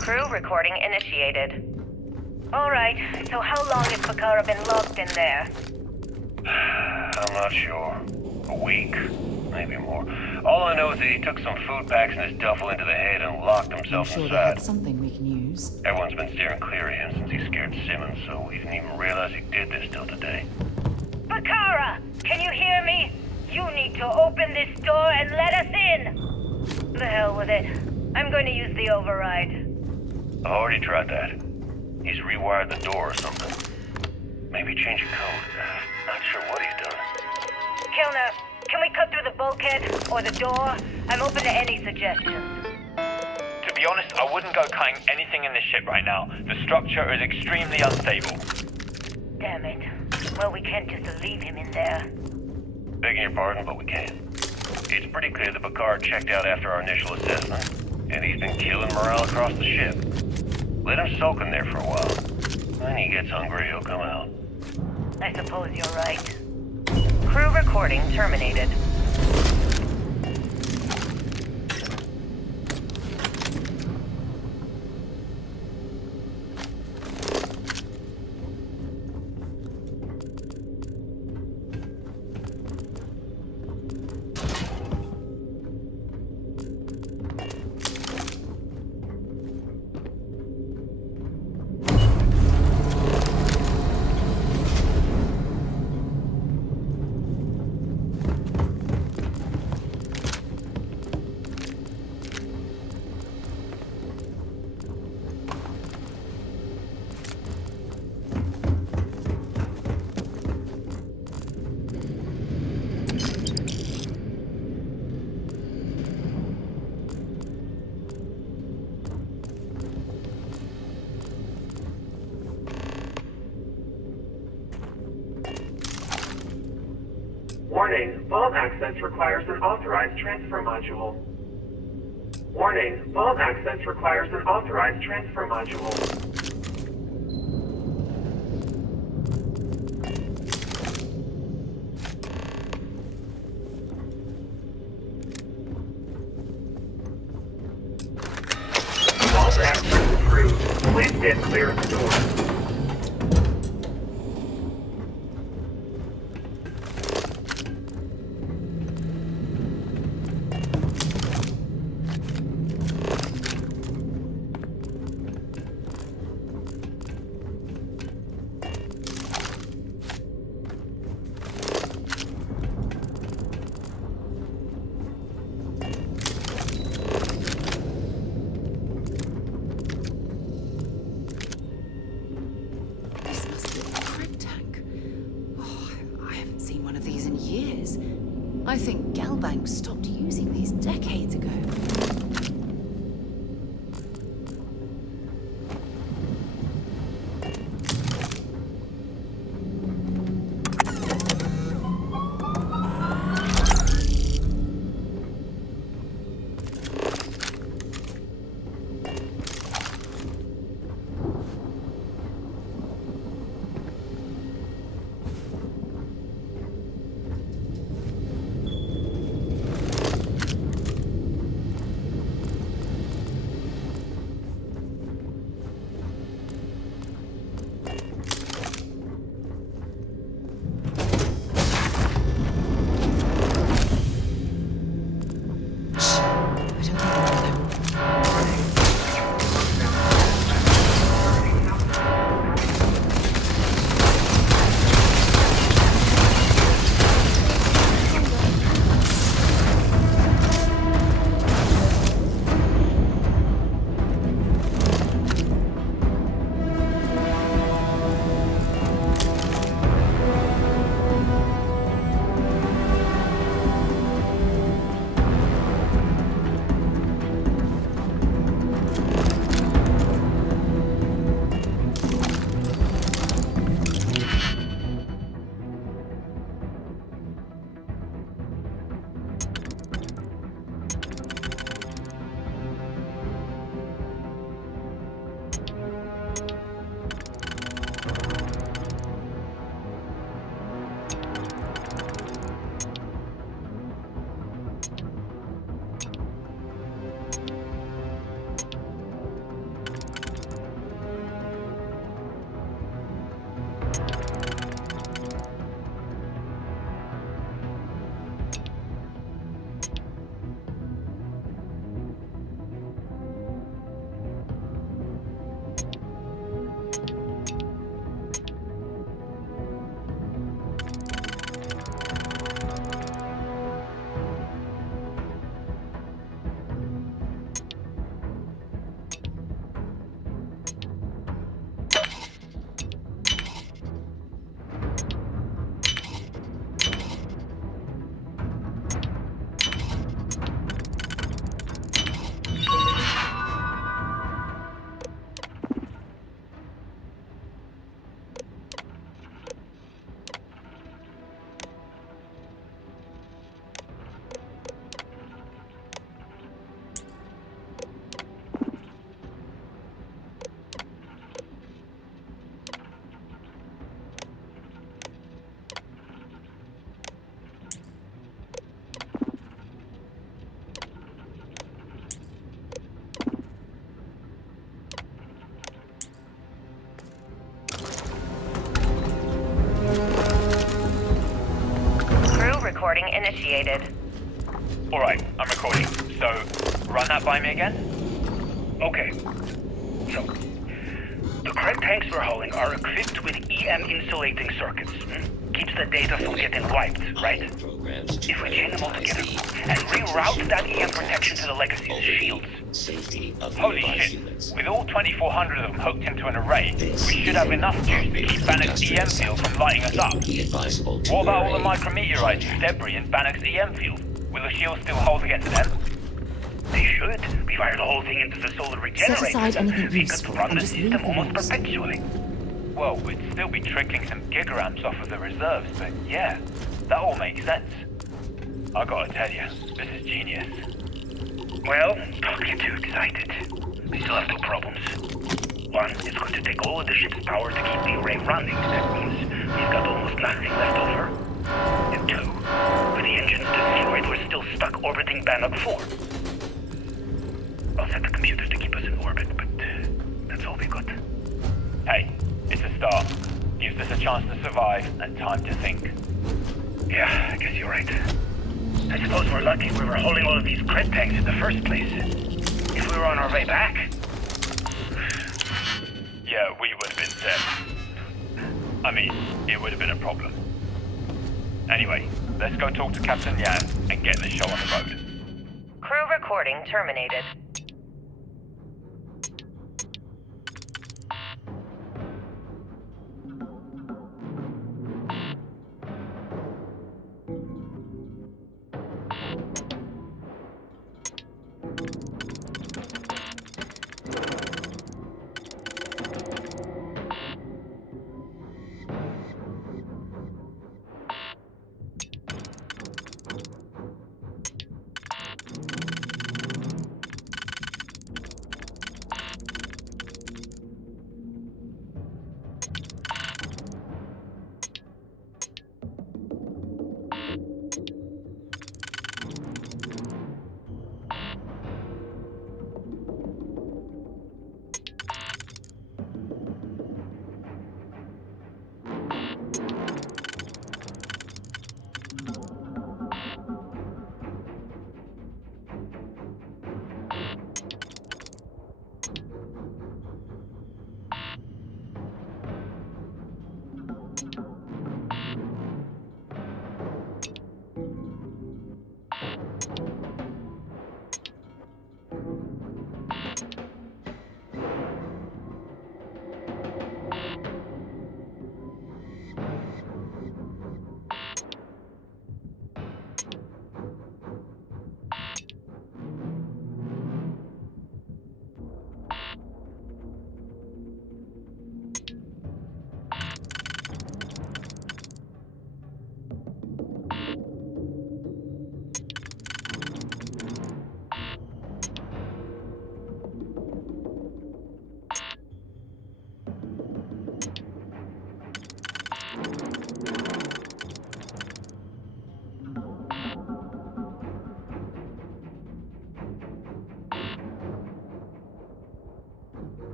Crew recording initiated. Alright, so how long has Bakara been locked in there? I'm not sure. A week? Maybe more. All I know is that he took some food packs in his duffel into the head and locked himself I'm sure inside. they had something we can use. news. Everyone's been steering clear of him since he scared Simmons, so we didn't even realize he did this till today. Bakara, can you hear me? You need to open this door and let us in. The hell with it. I'm going to use the override. I already tried that. He's rewired the door or something. Maybe change a code. Not sure what he's done. Kilner, can we cut through the bulkhead or the door? I'm open to any suggestions. To be honest, I wouldn't go cutting anything in this ship right now. The structure is extremely unstable. Damn it. Well, we can't just leave him in there. Begging your pardon, but we can't. It's pretty clear that Picard checked out after our initial assessment, and he's been killing morale across the ship. Let him soak in there for a while. When he gets hungry, he'll come out. I suppose you're right. Crew recording terminated. Warning, vault access requires an authorized transfer module. Warning, vault access requires an authorized transfer module. Vault access approved. Please stand clear of the door. I think Galbank stopped using these decades ago. recording initiated. Alright, I'm recording. So, run that by me again? Okay. So, the cred tanks we're hauling are equipped with EM insulating circuits. Keeps the data from getting wiped, right? If we chain them all together and reroute that EM protection to the Legacy's shields. Holy shit. With all 2,400 of them hooked into an array, we should have enough juice to keep Bannock's EM field from lighting us up. What about all the micrometeorites and debris in Bannock's EM field? Will the shield still hold against them? They should. We fired the whole thing into the solar regenerator. Set aside anything we useful could run and the just leave system the almost rest. perpetually. Well, we'd still be trickling some gigaramps off of the reserves, but yeah, that all makes sense. I gotta tell you, this is genius. Well, don't get too excited. We still have two problems. One, it's going to take all of the ship's power to keep the array running. That means we've got almost nothing left over. And two, with the engines destroyed, we're still stuck orbiting Bannock 4. I'll set the computers to keep us in orbit, but that's all we got. Hey, it's a start. Gives us a chance to survive and time to think. Yeah, I guess you're right. I suppose we're lucky we were holding all of these cred tanks in the first place. If we were on our way back... Yeah, we would have been dead. I mean, it would have been a problem. Anyway, let's go talk to Captain Yan and get the show on the road. Crew recording terminated.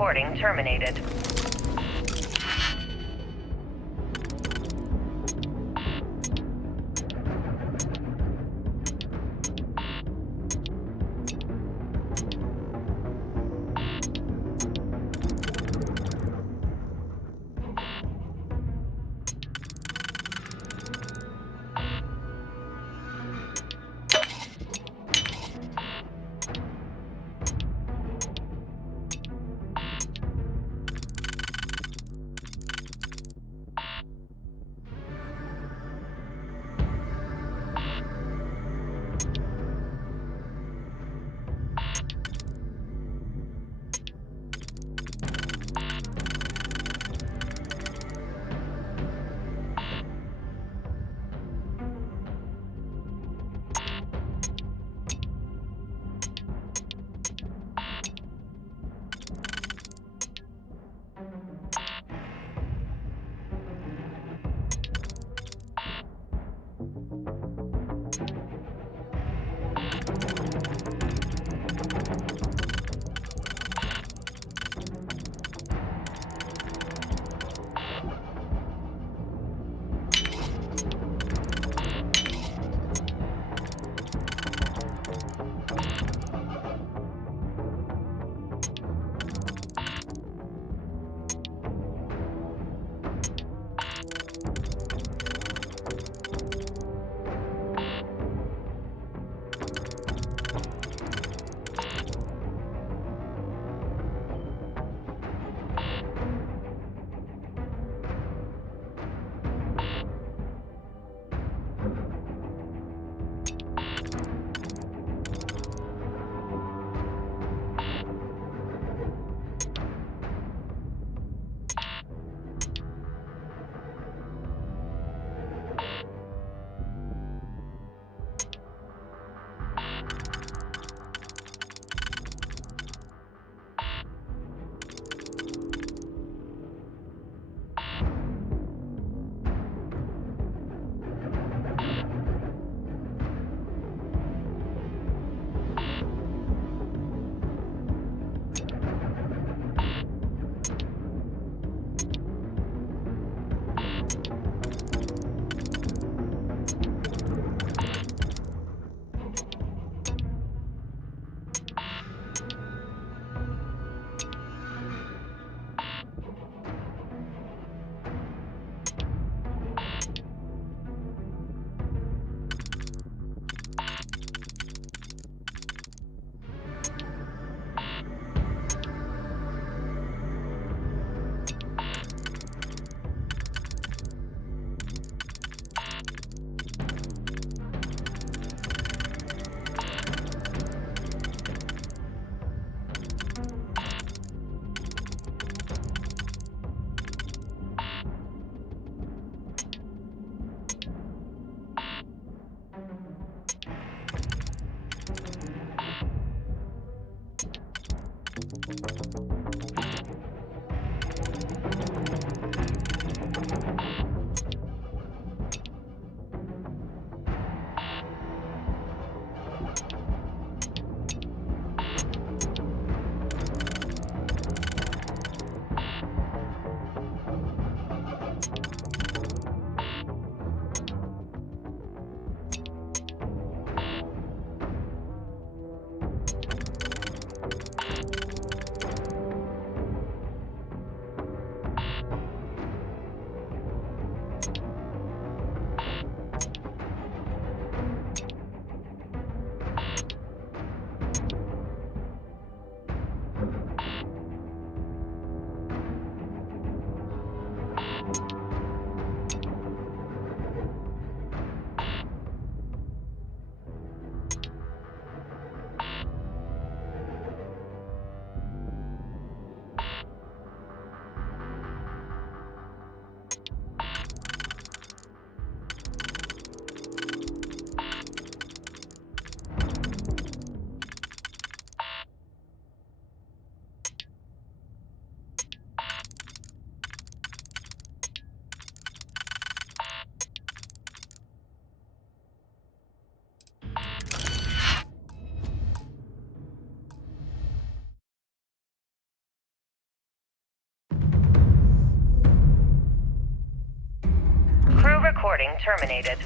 recording terminated. recording terminated.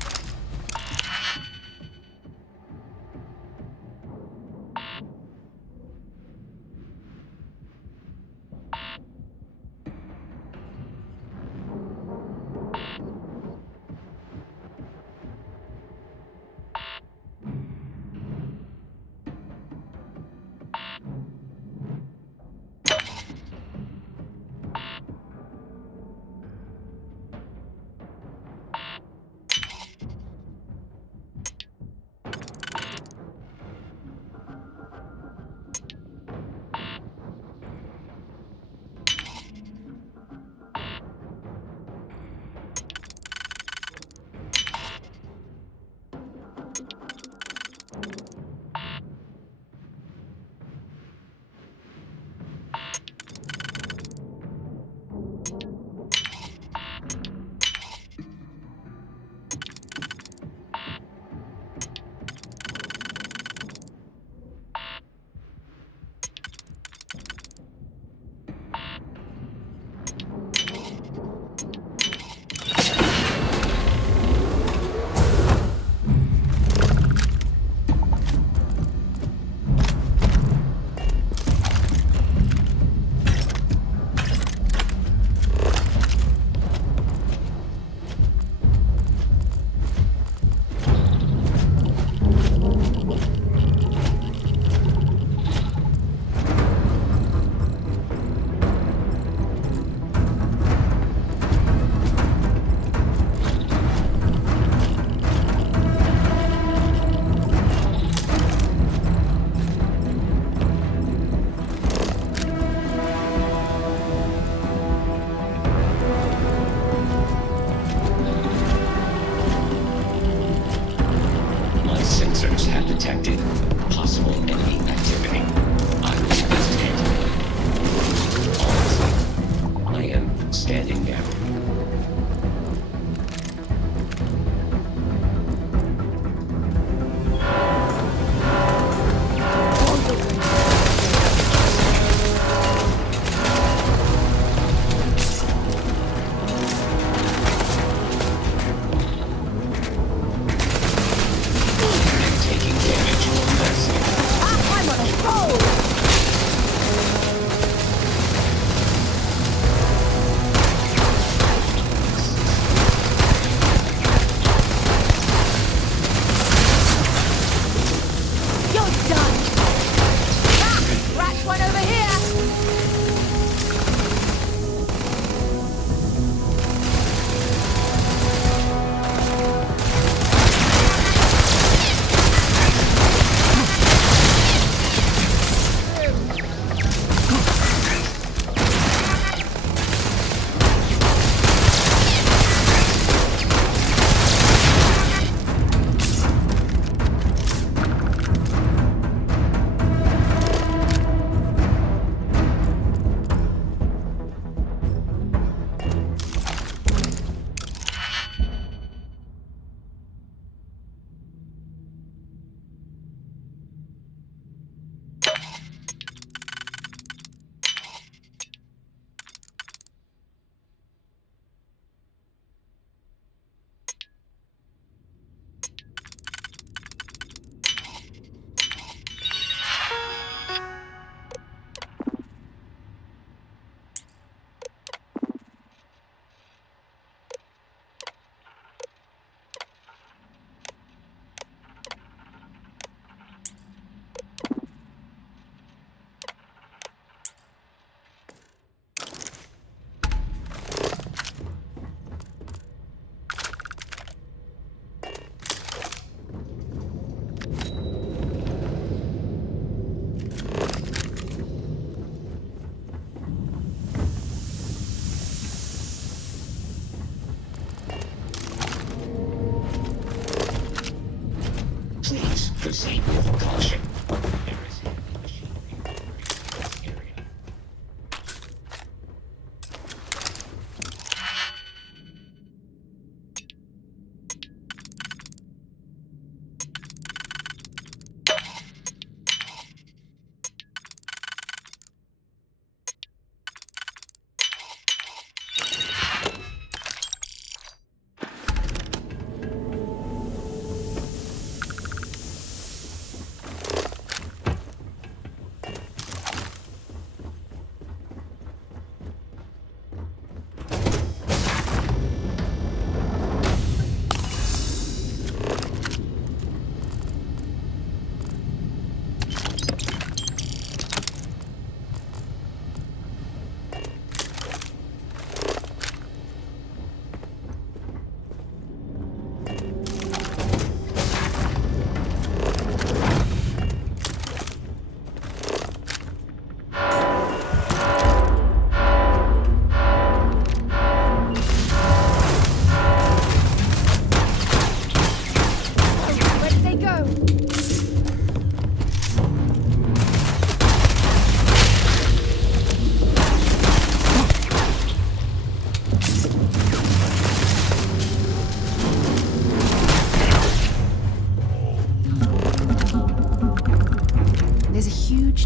Proceed with caution.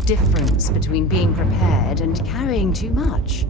difference between being prepared and carrying too much.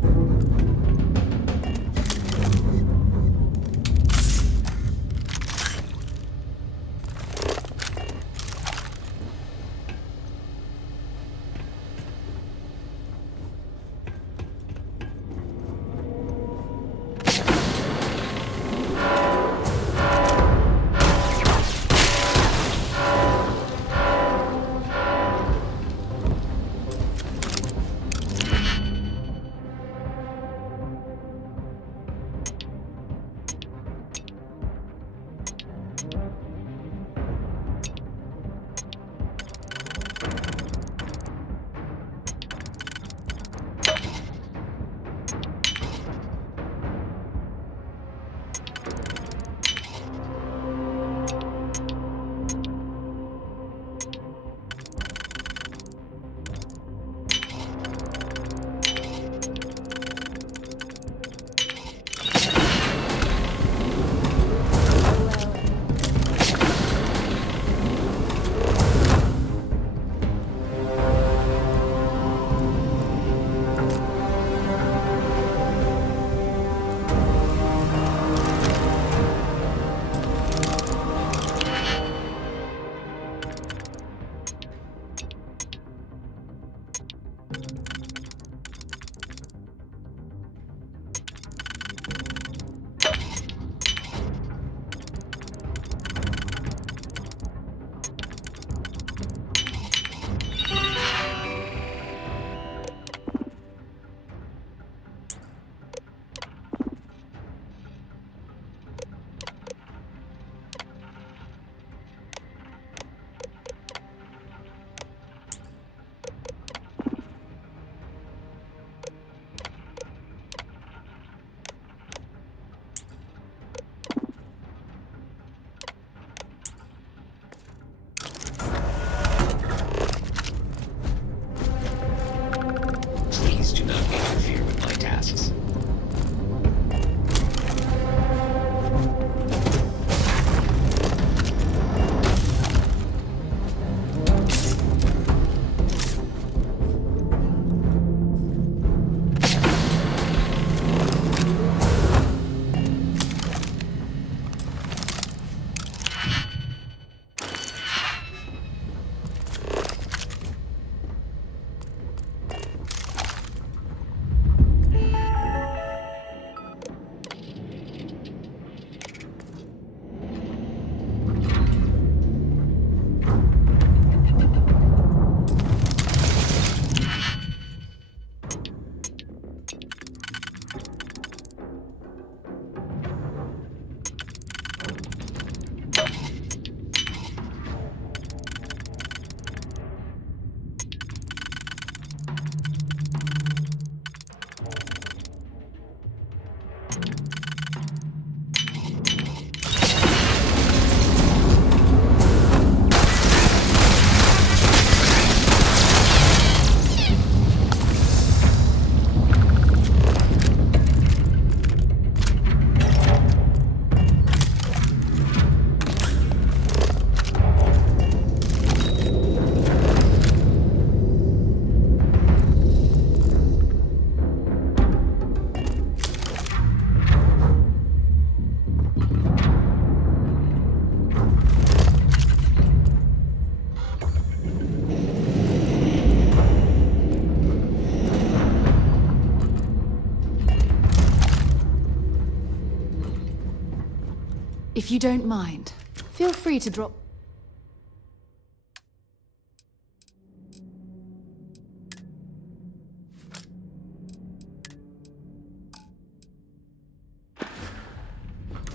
If you don't mind, feel free to drop...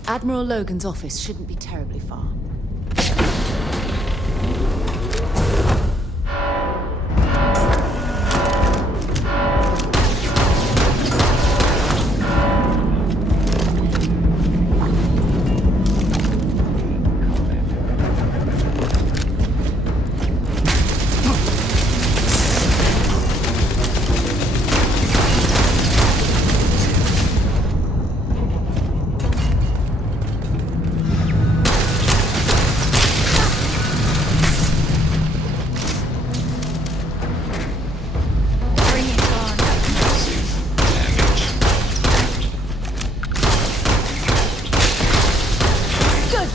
Admiral Logan's office shouldn't be terribly far.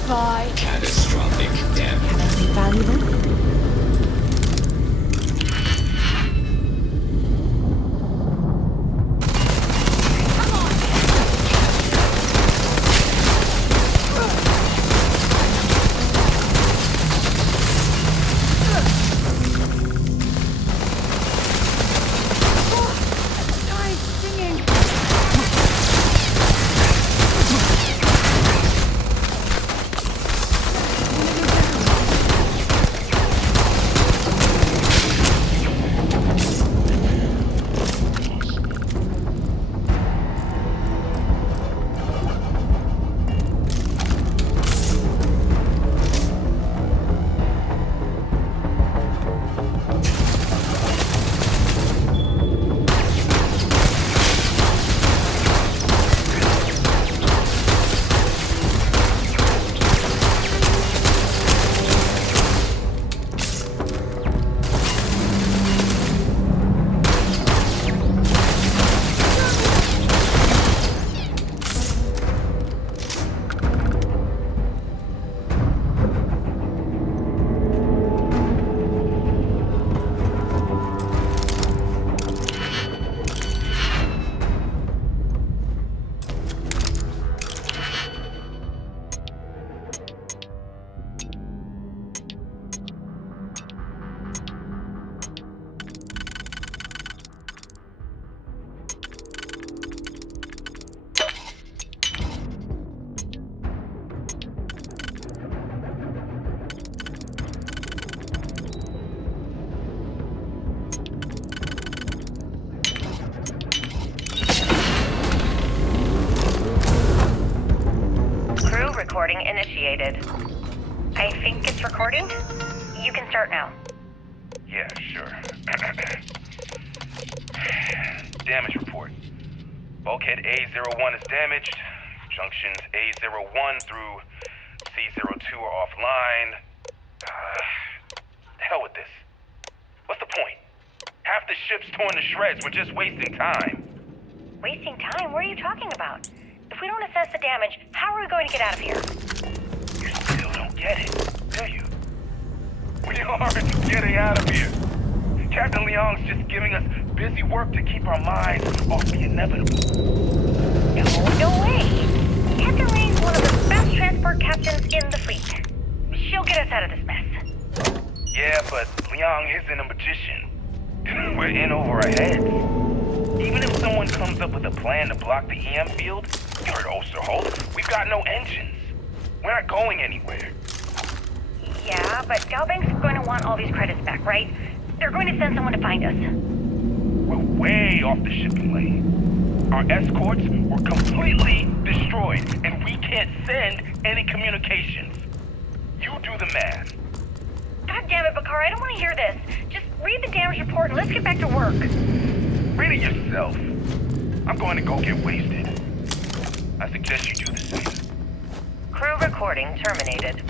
Bye. Catastrophic damage. Anything valuable? Recording initiated. I think it's recording. You can start now. Yeah, sure. Damage report. Bulkhead A01 is damaged. Junctions A01 through C02 are offline. Hell with this. What's the point? Half the ship's torn to shreds. We're just wasting time. Wasting time? What are you talking about? If we don't assess the damage, how are we going to get out of here? You still don't get it, do you? We aren't getting out of here. Captain Leong's just giving us busy work to keep our minds off the inevitable. No way. Captain Leong's one of the best transport captains in the fleet. She'll get us out of this mess. Yeah, but Leong isn't a magician. We're in over our heads. Even if someone comes up with a plan to block the EM field, you heard Osterholt, we've got no engines. We're not going anywhere. Yeah, but Galbank's going to want all these credits back, right? They're going to send someone to find us. We're way off the shipping lane. Our escorts were completely destroyed, and we can't send any communications. You do the math. God damn it, Bakar, I don't want to hear this. Just read the damage report and let's get back to work. Read it yourself. I'm going to go get wasted. I suggest you do the same. Crew recording terminated.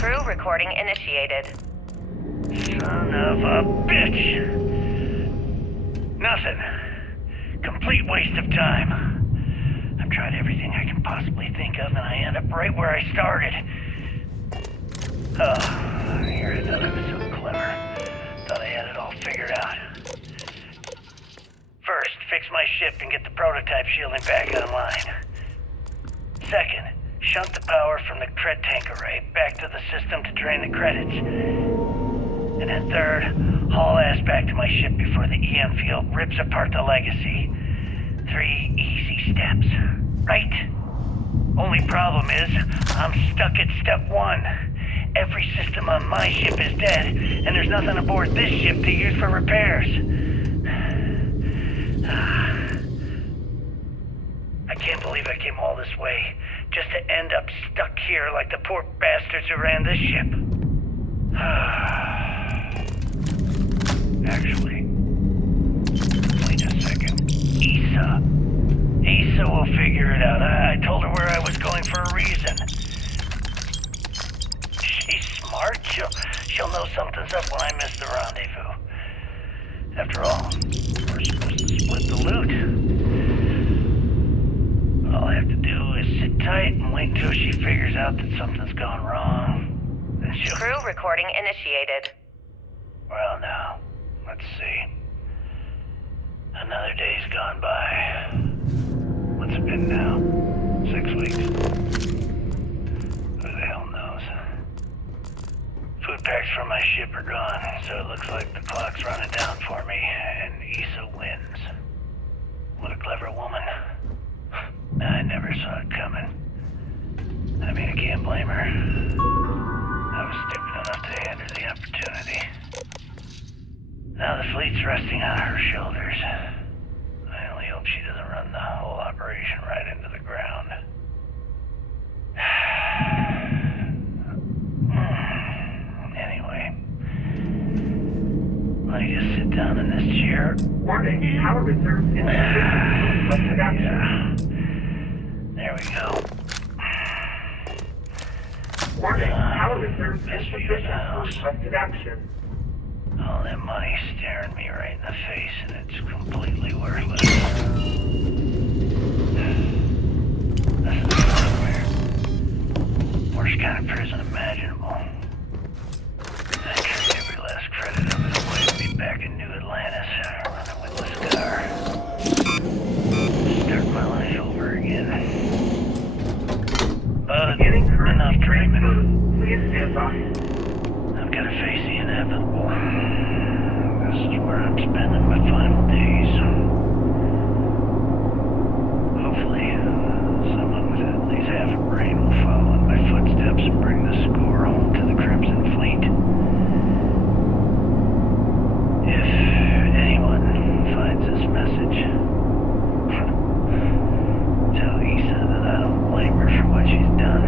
Crew recording initiated. Son of a bitch! Nothing. Complete waste of time. I've tried everything I can possibly think of, and I end up right where I started. Oh, here I thought I was so clever. Thought I had it all figured out. First, fix my ship and get the prototype shielding back online. Second, shunt the power from the cred tank array back to the system to drain the credits. And then third, haul ass back to my ship before the EM field rips apart the legacy. 3 easy steps, right? Only problem is, I'm stuck at step 1. Every system on my ship is dead, and there's nothing aboard this ship to use for repairs. I can't believe I came all this way, just to end up stuck here like the poor bastards who ran this ship. Actually, wait a second. Issa will figure it out. I told her where I was going for a reason. She's smart. She'll know something's up when I miss the rendezvous. After all, we're supposed to split the loot. All I have to do is sit tight and wait until she figures out that something's gone wrong. Then she'll... Crew recording initiated. Well, now, let's see. Another day's gone by. What's it been now? 6 weeks? Who the hell knows? Food packs from my ship are gone, so it looks like the clock's running down for me, and Issa wins. What a clever woman. I never saw it coming. I mean, I can't blame her. I was stupid enough to hand her the opportunity. Now the fleet's resting on her shoulders. I only hope she doesn't run the whole operation right into the ground. Anyway, let me just sit down in this chair. Warning, power reserve insufficient. Requested action. There we go. Warning, power reserve insufficient. Requested action. All that money staring me right in the face, and it's completely worthless. This is nowhere. Worst kind of prison imaginable. I turned every last credit of it away to be back in New Atlantis, running with the scar. Start my life over again. But enough dreaming. Please stand by. I've got to face the inevitable. This is where I'm spending my final days. Hopefully, someone with at least half a brain will follow in my footsteps and bring the score home to the Crimson Fleet. If anyone finds this message, tell Issa that I don't blame her for what she's done.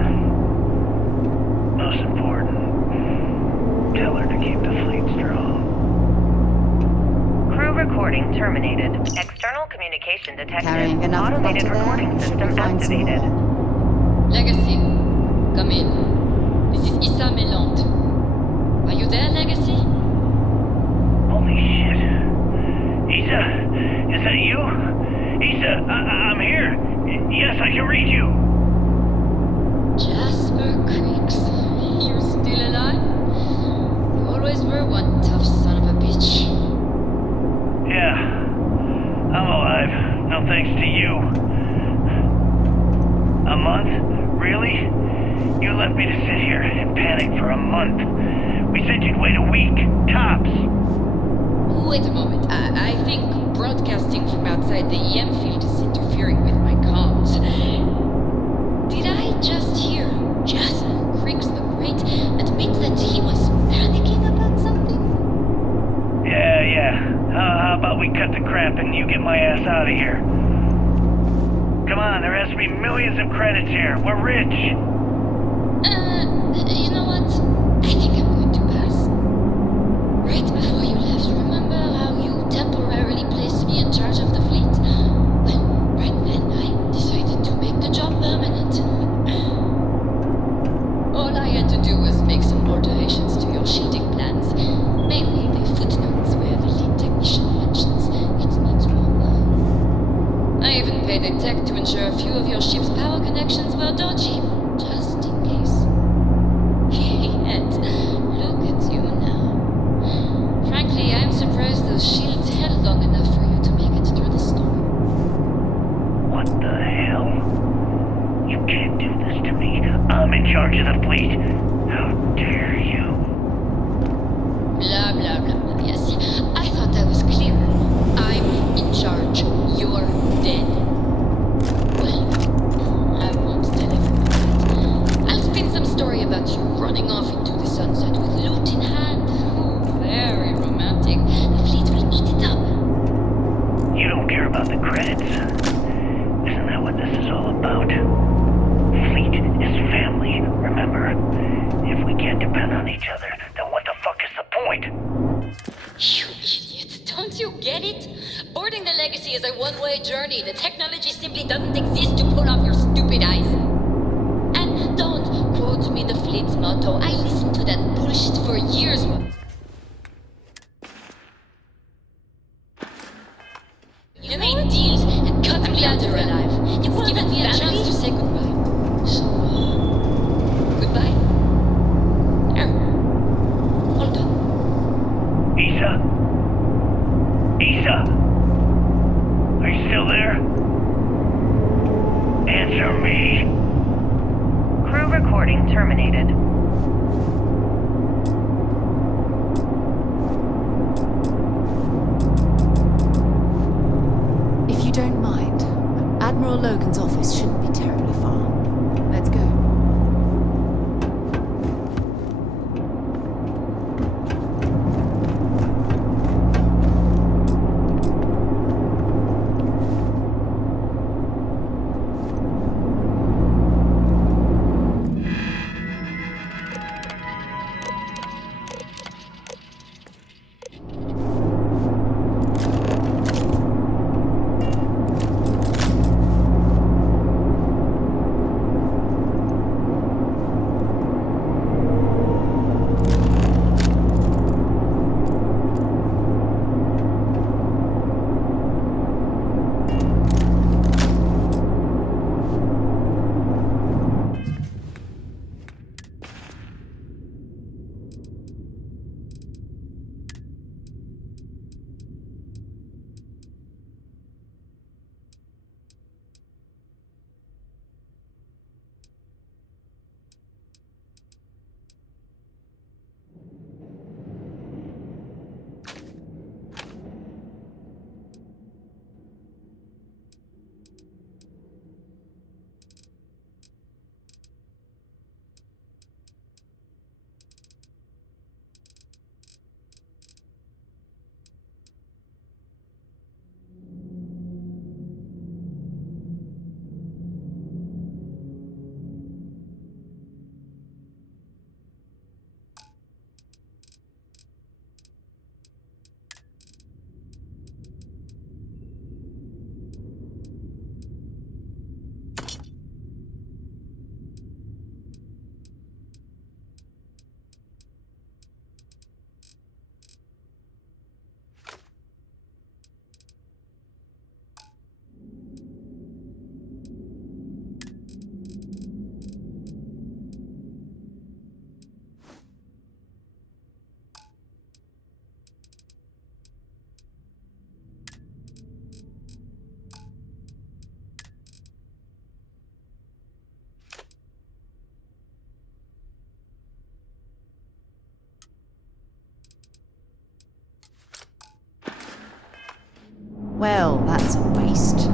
Most important, tell her to keep the fleet strong. Crew recording terminated. External communication detected. Carrying enough Automated clutter recording there, should we system find some activated. Legacy, come in. This is Issa Melant. Are you there, Legacy? Holy shit. Issa, is that you? Issa, I'm here. Yes, I can read you. Jasper Craigs, you're still alive? You always were one tough son of a bitch. Yeah, I'm alive. No thanks to you. A month? Really? You left me to sit here and panic for a month. We said you'd wait a week, tops. Wait a moment. I think broadcasting from outside the EM field is interfering with my comms. Did I just hear Jasper Craigs the Great admit that he was panicking about something? Yeah. How about we cut the crap and you get my ass out of here? Come on, there has to be millions of credits here. We're rich. You know what? I think I'm going to pass. Right before you left, remember how you temporarily placed me in charge of the fleet? Well, right then I decided to make the job permanent. All I had to do was make observations to your sheeting plans. Mainly the footnotes where the lead technician mentions it needs more work. I even paid a tech to ensure a few of your ship's power connections were dodgy, just in case. Yet, look at you now. Frankly, I'm surprised those shields held long enough for you to make it through the storm. What the hell? You can't do this to me. I'm in charge of the fleet. How dare you? Blah, blah, blah, blah. Yes, I thought that was clear. I'm in charge. You're dead. Well, I won't tell everyone that. I'll spin some story about you running off into the sunset with loot in hand. Oh, very romantic. The fleet will eat it up. You don't care about the credits. Isn't that what this is all about? Fleet is family, remember? If we can't depend on each other, then what the fuck is the point? You idiot. Don't you get it? Boarding the Legacy is a one-way journey. The technology simply doesn't exist to pull off your stupid eyes. And don't quote me the fleet's motto. I listened to that bullshit for years. You made deals and cut me out alive. You've given me a chance to say goodbye. So, goodbye. There. Hold on. Isa? Isa? Are you still there? Answer me. Crew recording terminated. If you don't mind, Admiral Logan's office shouldn't be terribly far. Let's go. Well, that's a waste.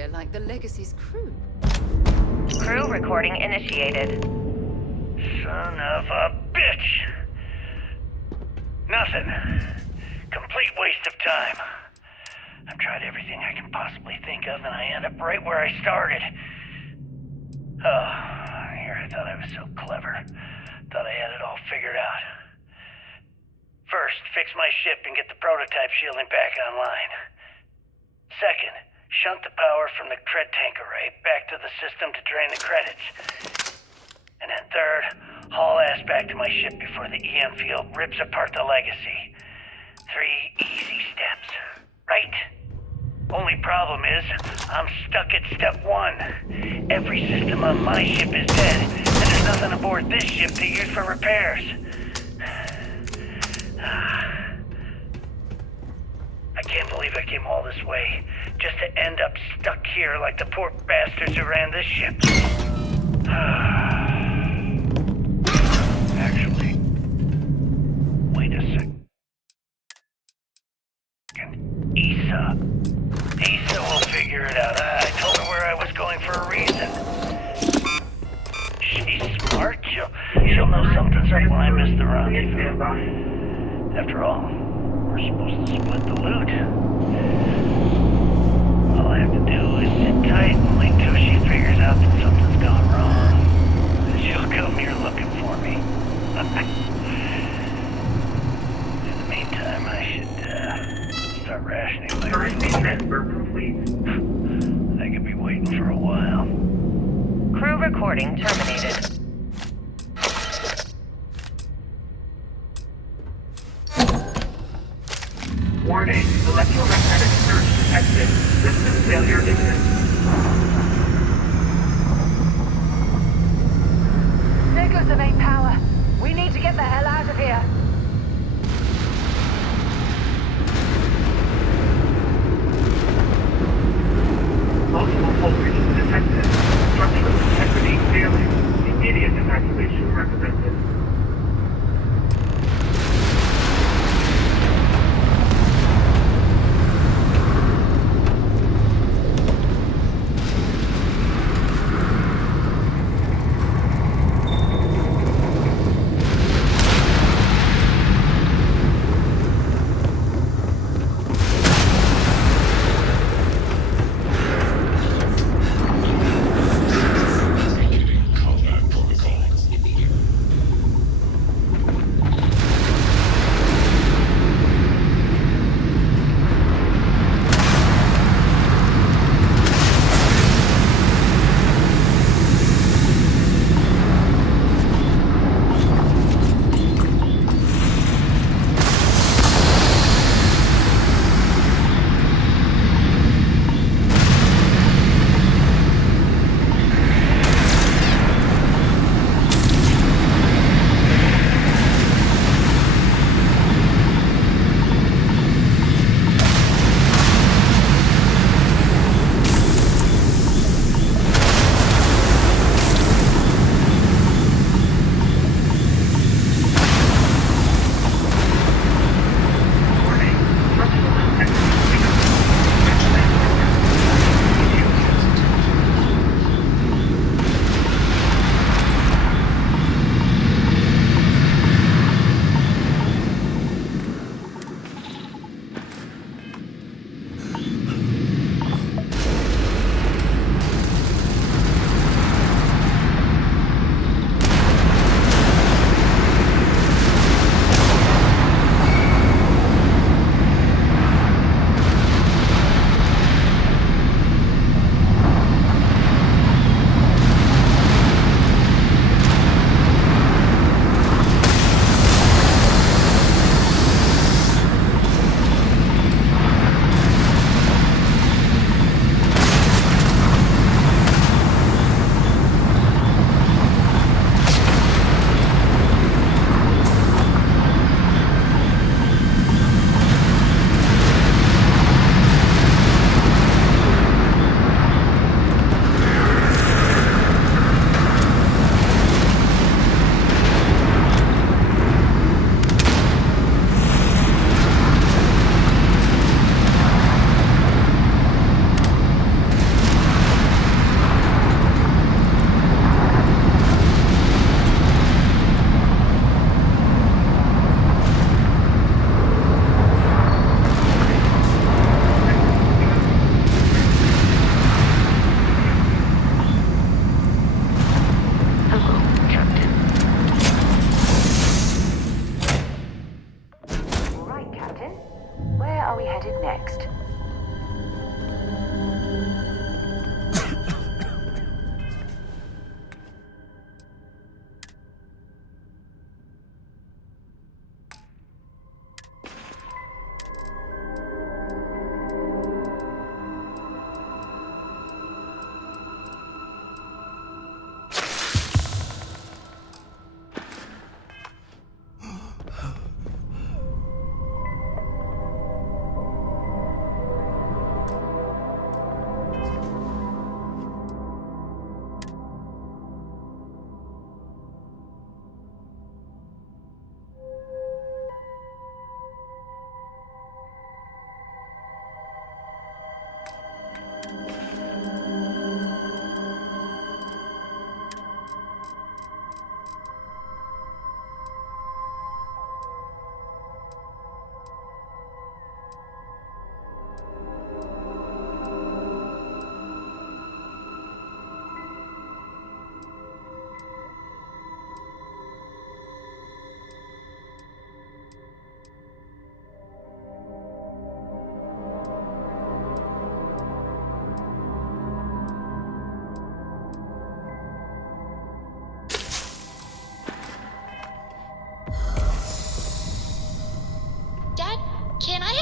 familiar like the Legacy's crew. Crew recording initiated. Son of a bitch! Nothing. Complete waste of time. I've tried everything I can possibly think of, and I end up right where I started. Oh, here I thought I was so clever. Thought I had it all figured out. First, fix my ship and get the prototype shielding back online. Second, shunt the power from the cred tank array back to the system to drain the credits. And then third, haul ass back to my ship before the EM field rips apart the Legacy. 3 easy steps, right? Only problem is, I'm stuck at step 1. Every system on my ship is dead, and there's nothing aboard this ship to use for repairs. I can't believe I came all this way, just to end up stuck here like the poor bastards who ran this ship. Actually, wait a second. Issa will figure it out. I told her where I was going for a reason. She's smart. She'll know something's up when I miss the rendezvous. After all, we're supposed to split the loot. All I have to do is sit tight and wait till she figures out that something's gone wrong. She'll come here looking for me. In the meantime, I should start rationing my transfer complete. I could be waiting for a while. Crew recording terminated. Warning, electromagnetic surge detected. System failure imminent. There goes the main power. We need to get the hell out of here. Multiple voltages detected. Structural integrity failing. Immediate evacuation recommended.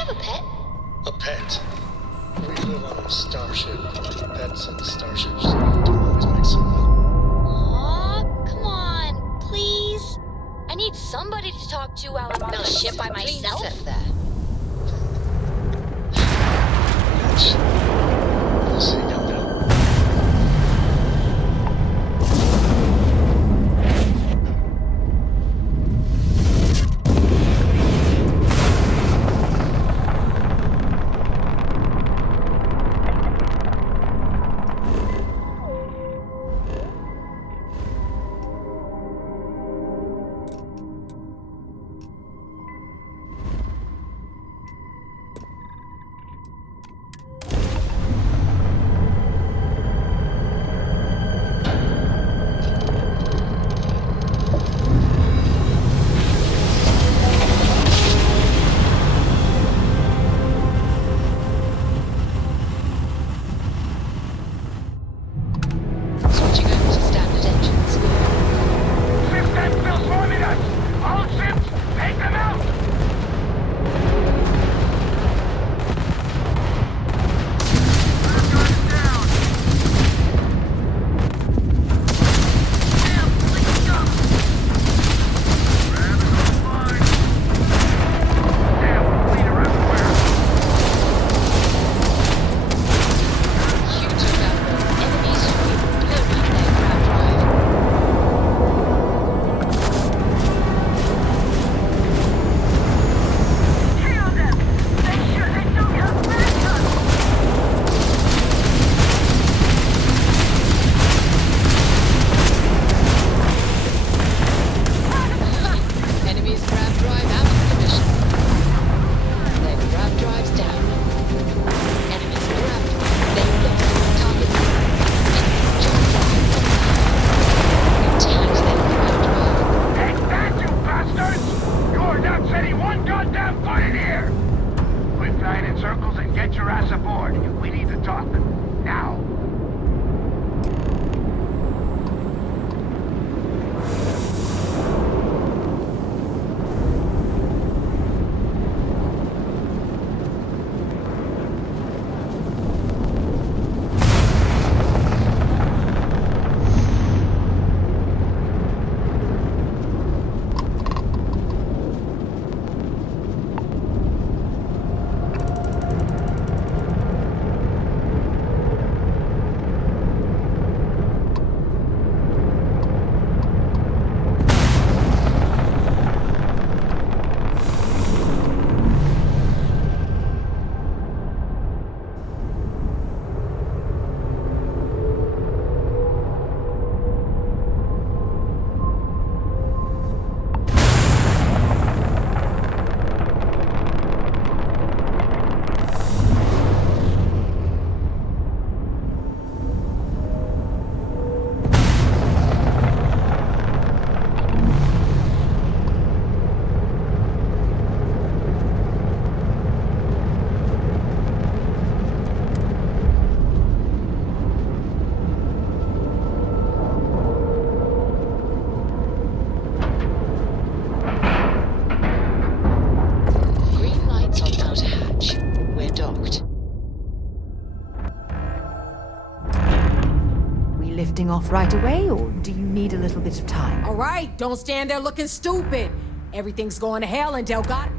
have a pet? A pet? We live on a starship. Pets and starships don't always mix so well. Aw, come on, please. I need somebody to talk to while I'm on the ship by myself. Yes. We'll see now, Del. Off right away, or do you need a little bit of time? All right, don't stand there looking stupid. Everything's going to hell in Delgado.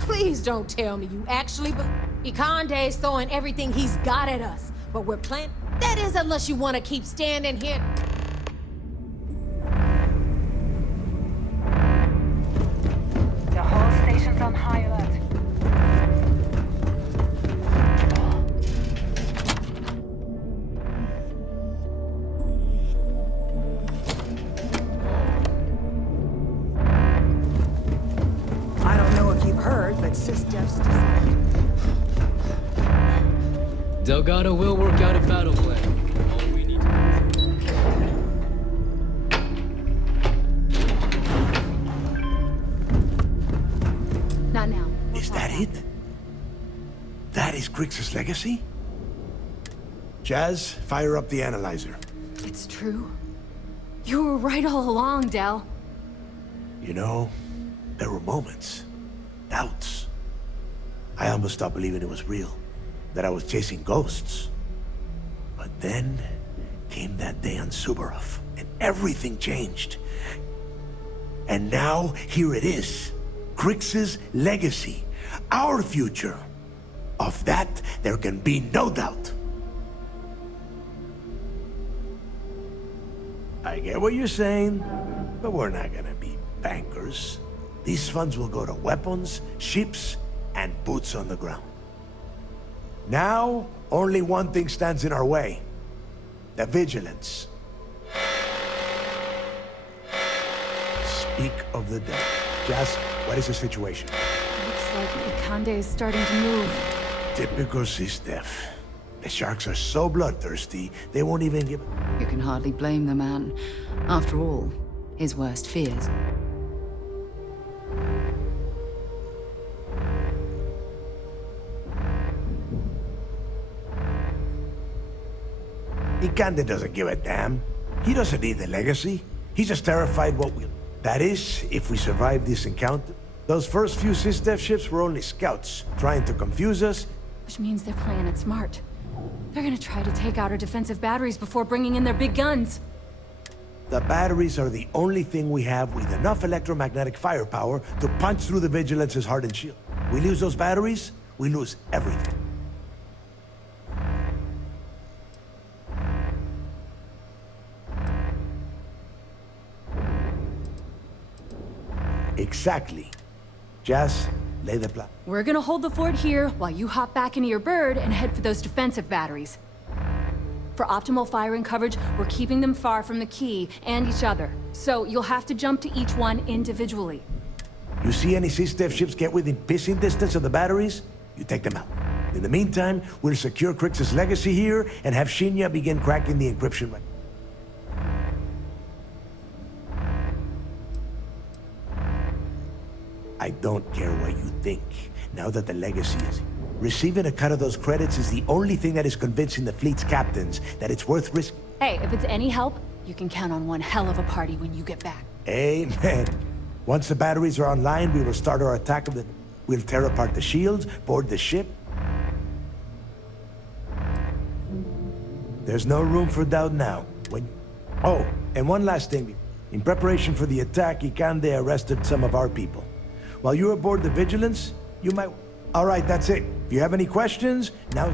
Please don't tell me you actually believe Ikande's throwing everything he's got at us, but we're planning. That is, unless you want to keep standing here. The whole station's on high alert. Delgado will work out a battle plan. All we need Not now. Is that it? That is Krix's legacy? Jazz, fire up the analyzer. It's true. You were right all along, Del. You know, There were moments, doubts. I almost stopped believing it was real, that I was chasing ghosts. But then came that day on Subarov, and everything changed. And now, here it is. Krix's legacy. Our future. Of that, there can be no doubt. I get what you're saying, but we're not gonna be bankers. These funds will go to weapons, ships, and boots on the ground. Now, only one thing stands in our way. The vigilance. Speak of the dead. Jazz, what is the situation? Looks like Ikande is starting to move. Typical Sistef. The sharks are so bloodthirsty, they won't even give... You can hardly blame the man. After all, his worst fears. Ikande doesn't give a damn. He doesn't need the legacy. He's just terrified what we'll... That is, if we survive this encounter. Those first few Sistef ships were only scouts, trying to confuse us. Which means they're playing it smart. They're gonna try to take out our defensive batteries before bringing in their big guns. The batteries are the only thing we have with enough electromagnetic firepower to punch through the Vigilance's hardened shield. We lose those batteries, we lose everything. Exactly. Jazz, lay the plan. We're gonna hold the fort here while you hop back into your bird and head for those defensive batteries. For optimal firing coverage, we're keeping them far from the key and each other. So you'll have to jump to each one individually. You see any Sistef ships get within pissing distance of the batteries? You take them out. In the meantime, we'll secure Krix's legacy here and have Shinya begin cracking the encryption. I don't care what you think, now that the legacy is... Receiving a cut of those credits is the only thing that is convincing the fleet's captains that it's worth risking. Hey, if it's any help, you can count on one hell of a party when you get back. Amen. Once the batteries are online, we will start our attack of the... We'll tear apart the shields, board the ship. There's no room for doubt now. Oh, and one last thing. In preparation for the attack, Ikande arrested some of our people. While you're aboard the Vigilance, you might... All right, that's it. If you have any questions, now...